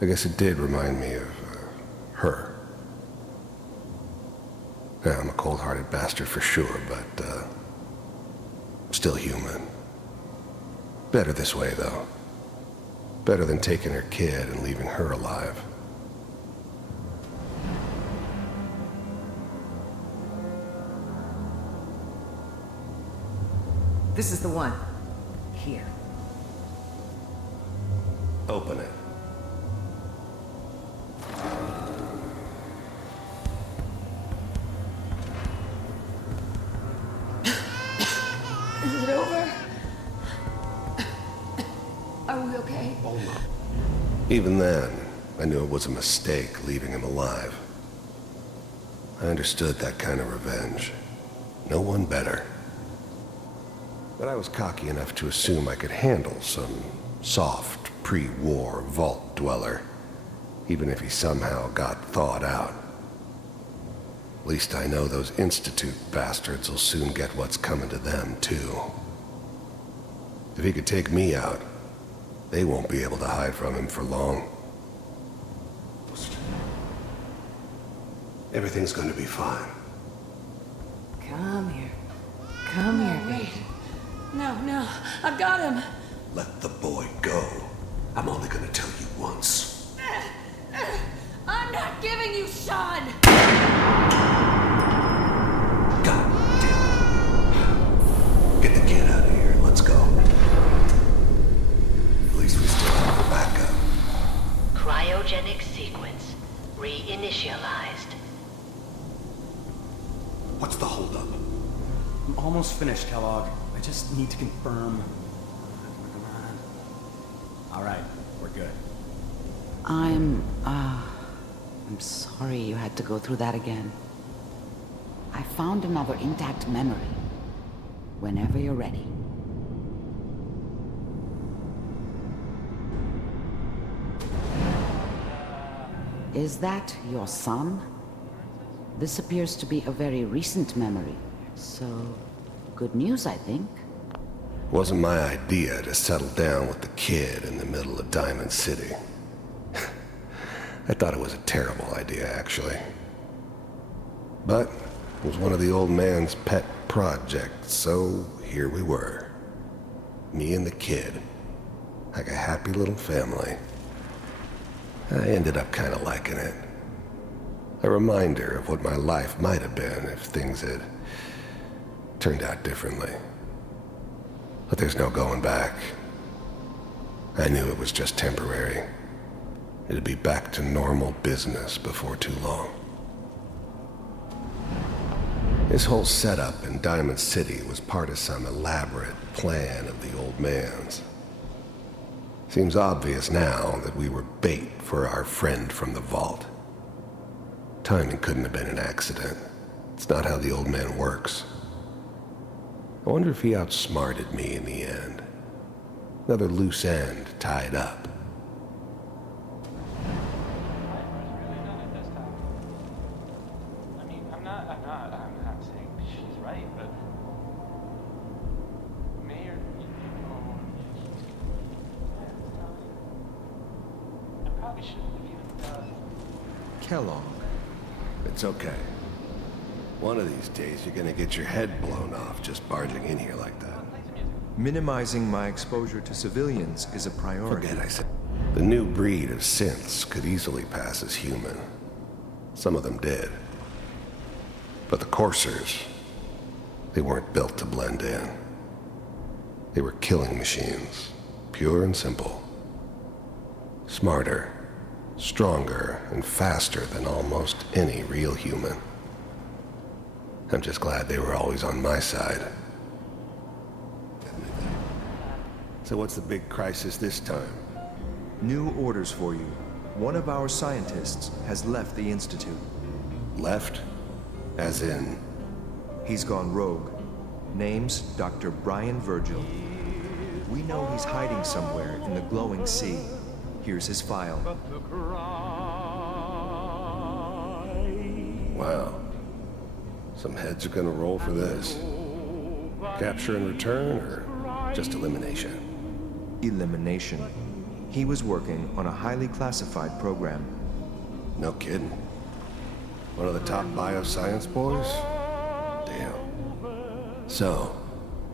I guess it did remind me of, her. Yeah, I'm a cold-hearted bastard for sure, but, still human. Better this way, though. Better than taking her kid and leaving her alive. This is the one. Here. Open it. Is it over? Are we okay? Even then, I knew it was a mistake leaving him alive. I understood that kind of revenge. No one better. But I was cocky enough to assume I could handle some soft, pre-war vault dweller, even if he somehow got thawed out. At least I know those Institute bastards will soon get what's coming to them, too. If he could take me out, they won't be able to hide from him for long. Everything's going to be fine. Come here. Come here, baby. No, I've got him. Let the boy go. I'm only going to tell you once. I'm not giving you Sean! God damn it. Get the kid out of here and let's go. At least we still have a backup. Cryogenic sequence reinitialized. What's the holdup? I'm almost finished, Kellogg. I just need to confirm. All right, we're good. I'm sorry you had to go through that again. I found another intact memory. Whenever you're ready. Is that your son? This appears to be a very recent memory, so good news, I think. Wasn't my idea to settle down with the kid in the middle of Diamond City. I thought it was a terrible idea, actually. But it was one of the old man's pet projects, so here we were. Me and the kid. Like a happy little family. I ended up kind of liking it. A reminder of what my life might have been if things had turned out differently. But there's no going back. I knew it was just temporary. It'd be back to normal business before too long. This whole setup in Diamond City was part of some elaborate plan of the old man's. Seems obvious now that we were bait for our friend from the vault. Timing couldn't have been an accident. It's not how the old man works. I wonder if he outsmarted me in the end. Another loose end tied up. I'm not saying she's right, but Mayor, I probably shouldn't have even Kellogg. It's okay. One of these days you're gonna get your head blown off just barging in here like that. Minimizing my exposure to civilians is a priority. Forget I said. The new breed of synths could easily pass as human. Some of them did. But the coursers, they weren't built to blend in. They were killing machines, pure and simple. Smarter, stronger, and faster than almost any real human. I'm just glad they were always on my side. So what's the big crisis this time? New orders for you. One of our scientists has left the Institute. Left? As in? He's gone rogue. Name's Dr. Brian Virgil. We know he's hiding somewhere in the glowing sea. Here's his file. Wow. Some heads are gonna roll for this. Capture and return, or just elimination? Elimination. He was working on a highly classified program. No kidding. One of the top bioscience boys? Damn. So,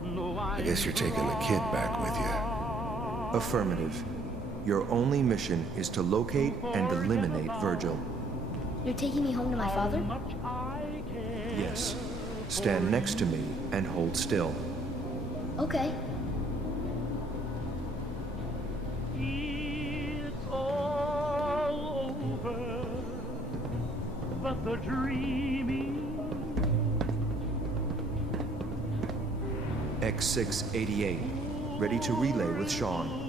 I guess you're taking the kid back with you. Affirmative. Your only mission is to locate and eliminate Virgil. You're taking me home to my father? Yes. Stand next to me and hold still. Okay. It's all over, but the dreaming. X688. Ready to relay with Sean.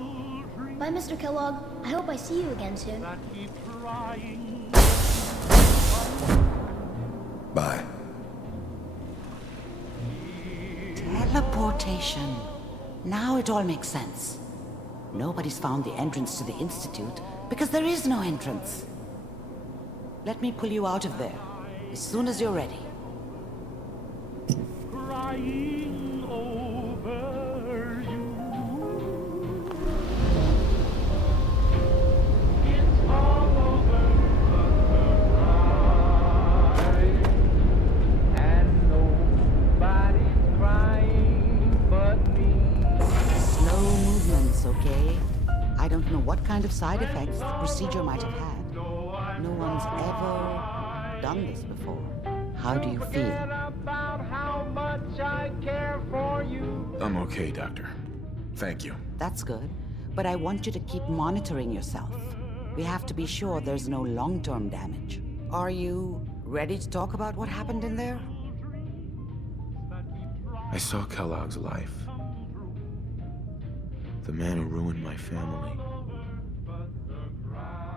Bye, Mr. Kellogg. I hope I see you again soon. Bye. Teleportation. Now it all makes sense. Nobody's found the entrance to the Institute because there is no entrance. Let me pull you out of there as soon as you're ready. Crying over you. It's all over but the cry. And nobody's crying but me. Slow movements, okay? I don't know what kind of side effects the procedure might have had. No one's ever done this before. How do you feel? I'm okay, Doctor. Thank you. That's good, but I want you to keep monitoring yourself. We have to be sure there's no long-term damage. Are you ready to talk about what happened in there? I saw Kellogg's life. The man who ruined my family.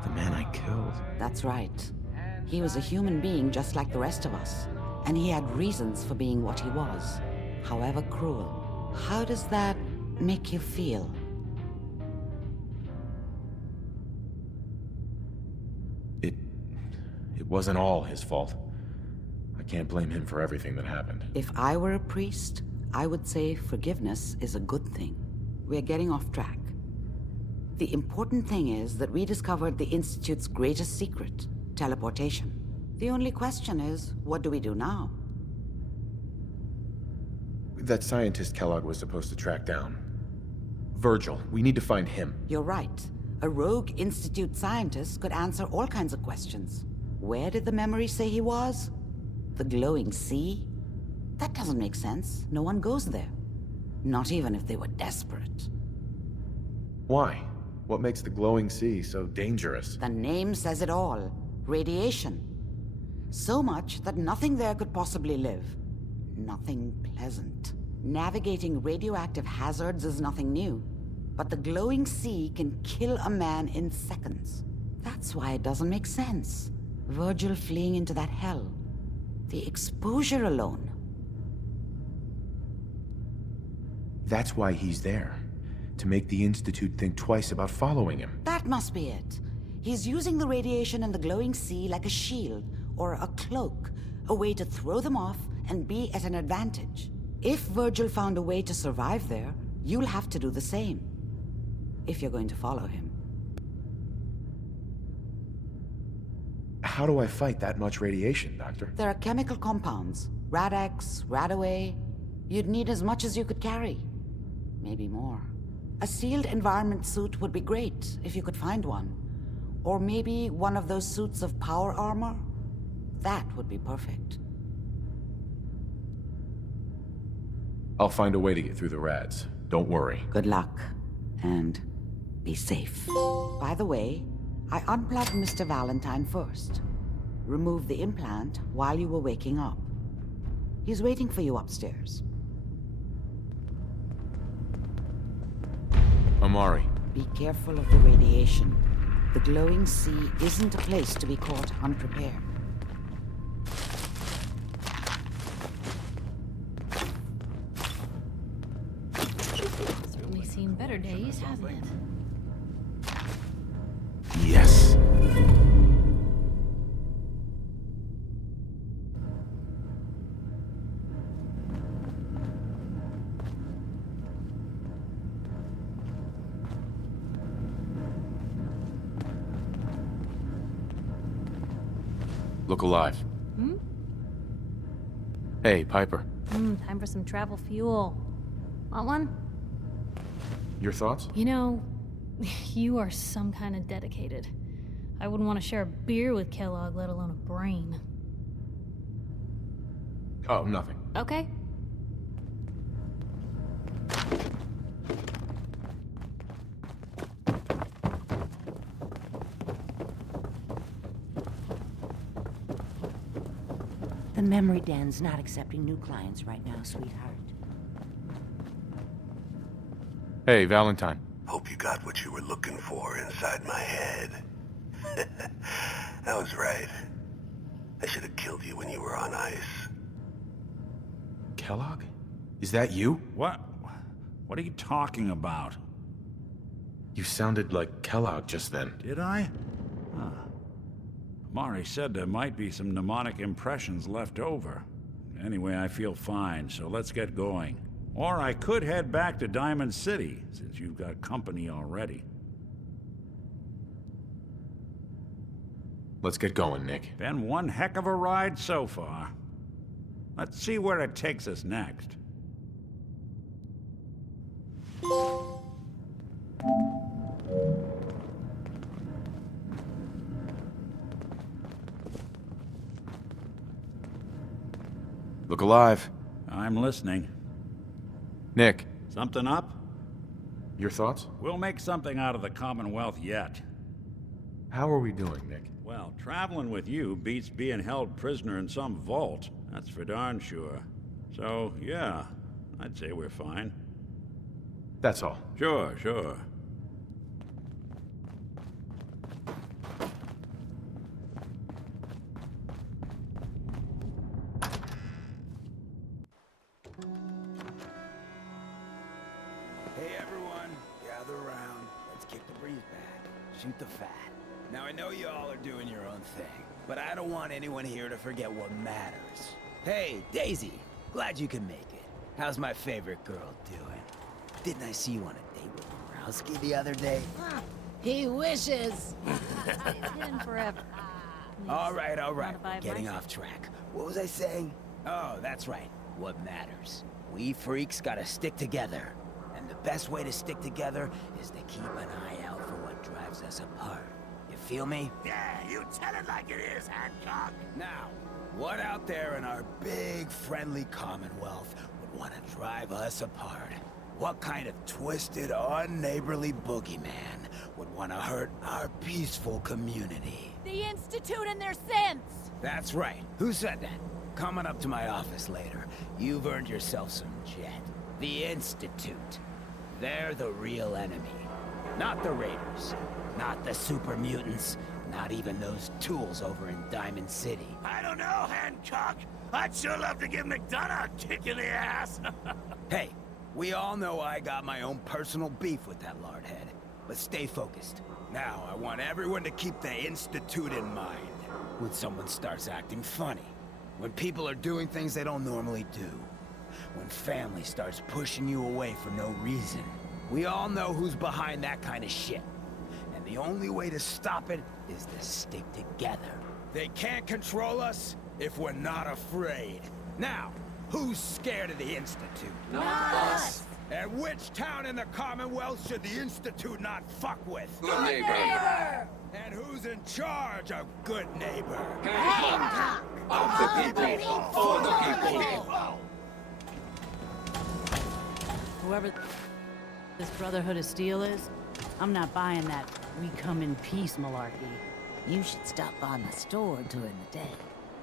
The man I killed. That's right. He was a human being just like the rest of us, and he had reasons for being what he was, however cruel. How does that make you feel? It wasn't all his fault. I can't blame him for everything that happened. If I were a priest, I would say forgiveness is a good thing. We're getting off track. The important thing is that we discovered the Institute's greatest secret, teleportation. The only question is, what do we do now? That scientist Kellogg was supposed to track down. Virgil, we need to find him. You're right. A rogue Institute scientist could answer all kinds of questions. Where did the memory say he was? The glowing sea? That doesn't make sense. No one goes there. Not even if they were desperate. Why? What makes the glowing sea so dangerous? The name says it all. Radiation. So much that nothing there could possibly live. Nothing pleasant. Navigating radioactive hazards is nothing new. But the glowing sea can kill a man in seconds. That's why it doesn't make sense. Virgil fleeing into that hell. The exposure alone. That's why he's there. To make the Institute think twice about following him. That must be it. He's using the radiation in the glowing sea like a shield or a cloak, a way to throw them off and be at an advantage. If Virgil found a way to survive there, you'll have to do the same. If you're going to follow him. How do I fight that much radiation, Doctor? There are chemical compounds. Rad-X, Radaway. You'd need as much as you could carry. Maybe more. A sealed environment suit would be great, if you could find one. Or maybe one of those suits of power armor? That would be perfect. I'll find a way to get through the rads. Don't worry. Good luck. And be safe. By the way, I unplugged Mr. Valentine first. Removed the implant while you were waking up. He's waiting for you upstairs. Amari. Be careful of the radiation. The glowing sea isn't a place to be caught unprepared. Certainly seen better days, hasn't it? Yes. Look alive. Hmm? Hey, Piper. Time for some travel fuel. Want one? Your thoughts? You know, you are some kind of dedicated. I wouldn't want to share a beer with Kellogg, let alone a brain. Oh, nothing. Okay. The memory den's not accepting new clients right now, sweetheart. Hey, Valentine. Hope you got what you were looking for inside my head. I was right. I should have killed you when you were on ice. Kellogg? Is that you? What? What are you talking about? You sounded like Kellogg just then. Did I? Huh. Mari said there might be some mnemonic impressions left over. Anyway, I feel fine, so let's get going. Or I could head back to Diamond City, since you've got company already. Let's get going, Nick. Been one heck of a ride so far. Let's see where it takes us next. Look alive. I'm listening. Nick. Something up? Your thoughts? We'll make something out of the Commonwealth yet. How are we doing, Nick? Well, traveling with you beats being held prisoner in some vault. That's for darn sure. So, yeah, I'd say we're fine. That's all. Sure, sure. Hey everyone, gather around. Let's kick the breeze back. Shoot the fat. Now I know you all are doing your own thing, but I don't want anyone here to forget what matters. Hey, Daisy, glad you can make it. How's my favorite girl doing? Didn't I see you on a date with Borowski the other day? He wishes. It's been forever. All right, Wanna getting buy off track. What was I saying? Oh, that's right. What matters. We freaks gotta stick together. And the best way to stick together is to keep an eye out for what drives us apart. You feel me? Yeah, you tell it like it is, Hancock. Now, what out there in our big, friendly Commonwealth would want to drive us apart? What kind of twisted, unneighborly boogeyman would want to hurt our peaceful community? The Institute and their sins! That's right. Who said that? Coming up to my office later. You've earned yourself some jet. The Institute. They're the real enemy. Not the Raiders. Not the super mutants. Not even those tools over in Diamond City. I don't know, Hancock. I'd sure love to give McDonough a kick in the ass. Hey, we all know I got my own personal beef with that lardhead. But stay focused. Now, I want everyone to keep the Institute in mind. When someone starts acting funny. When people are doing things they don't normally do. When family starts pushing you away for no reason. We all know who's behind that kind of shit. And the only way to stop it is to stick together. They can't control us if we're not afraid. Now, who's scared of the Institute? Not us. And which town in the Commonwealth should the Institute not fuck with? Good neighbor. And who's in charge of good neighbor? Hancock. Of the people, for the people. Whoever this Brotherhood of Steel is, I'm not buying that we come in peace malarkey. You should stop by my store during the day.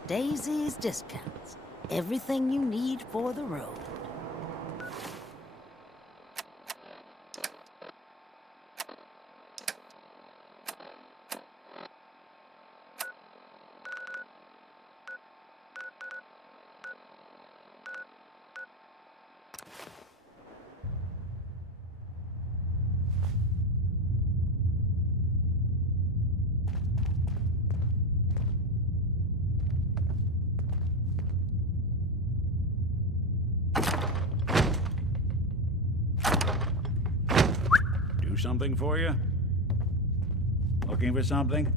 Daisy's discounts. Everything you need for the road. Do something for you? Looking for something?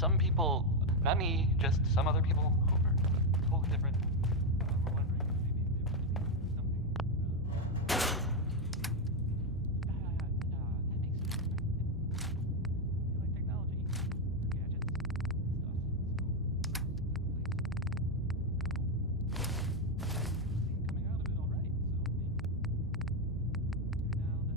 some people, not me, just some other people who are totally different. Were wondering if maybe there was something. That makes sense, right? They like technology, their gadgets and stuff. Coming out of it all right, so maybe now they'll.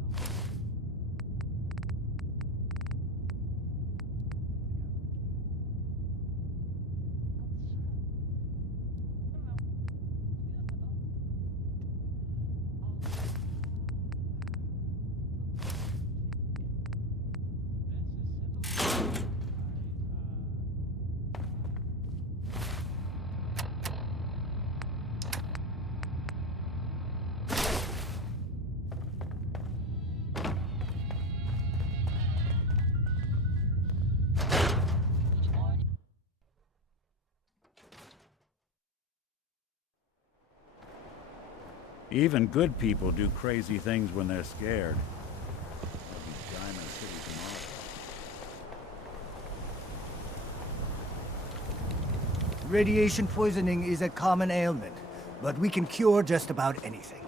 Even good people do crazy things when they're scared. That'll be Diamond City tomorrow. Radiation poisoning is a common ailment, but we can cure just about anything.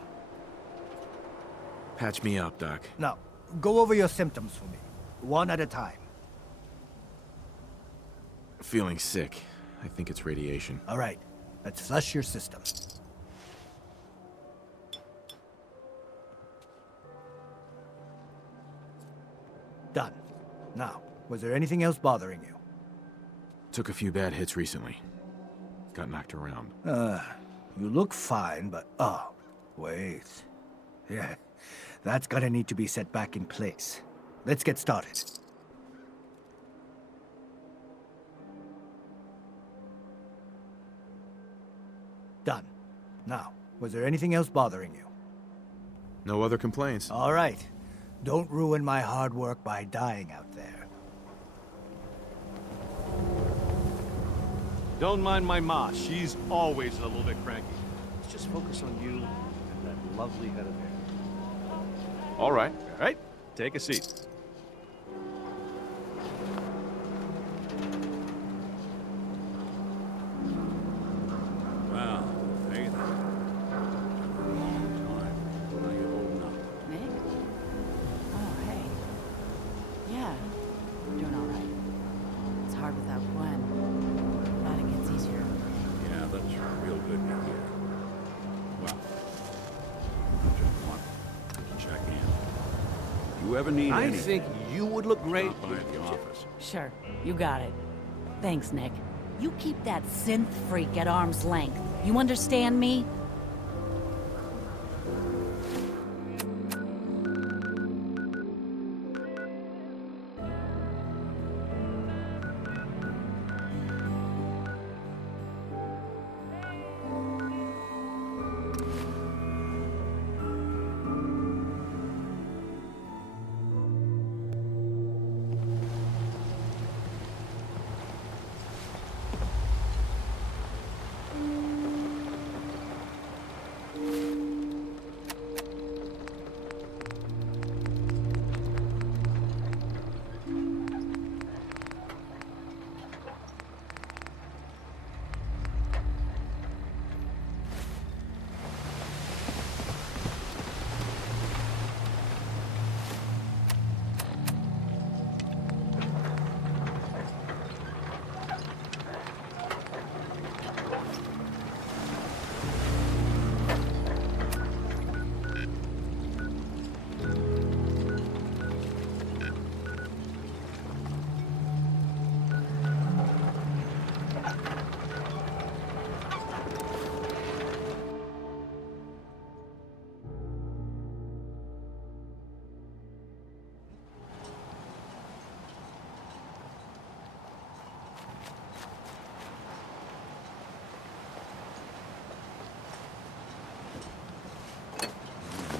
Patch me up, Doc. Now, go over your symptoms for me, one at a time. Feeling sick. I think it's radiation. All right, let's flush your system. Done. Now, was there anything else bothering you? Took a few bad hits recently. Got knocked around. You look fine, but... Oh, wait. Yeah, that's gonna need to be set back in place. Let's get started. Done. Now, was there anything else bothering you? No other complaints. All right. Don't ruin my hard work by dying out there. Don't mind my ma. She's always a little bit cranky. Let's just focus on you and that lovely head of hair. All right. Take a seat. Well, Faith. A long time. How you holding up? Nick? Oh, hey. Yeah, I'm doing all right. It's hard without Gwen. Glad it gets easier. Yeah, that's real good to hear. Well, I just want to check in. You ever need I anything? think you would look great. Stop by at the office. Sure, you got it. Thanks, Nick. You keep that synth freak at arm's length. You understand me?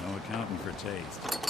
No accounting for taste.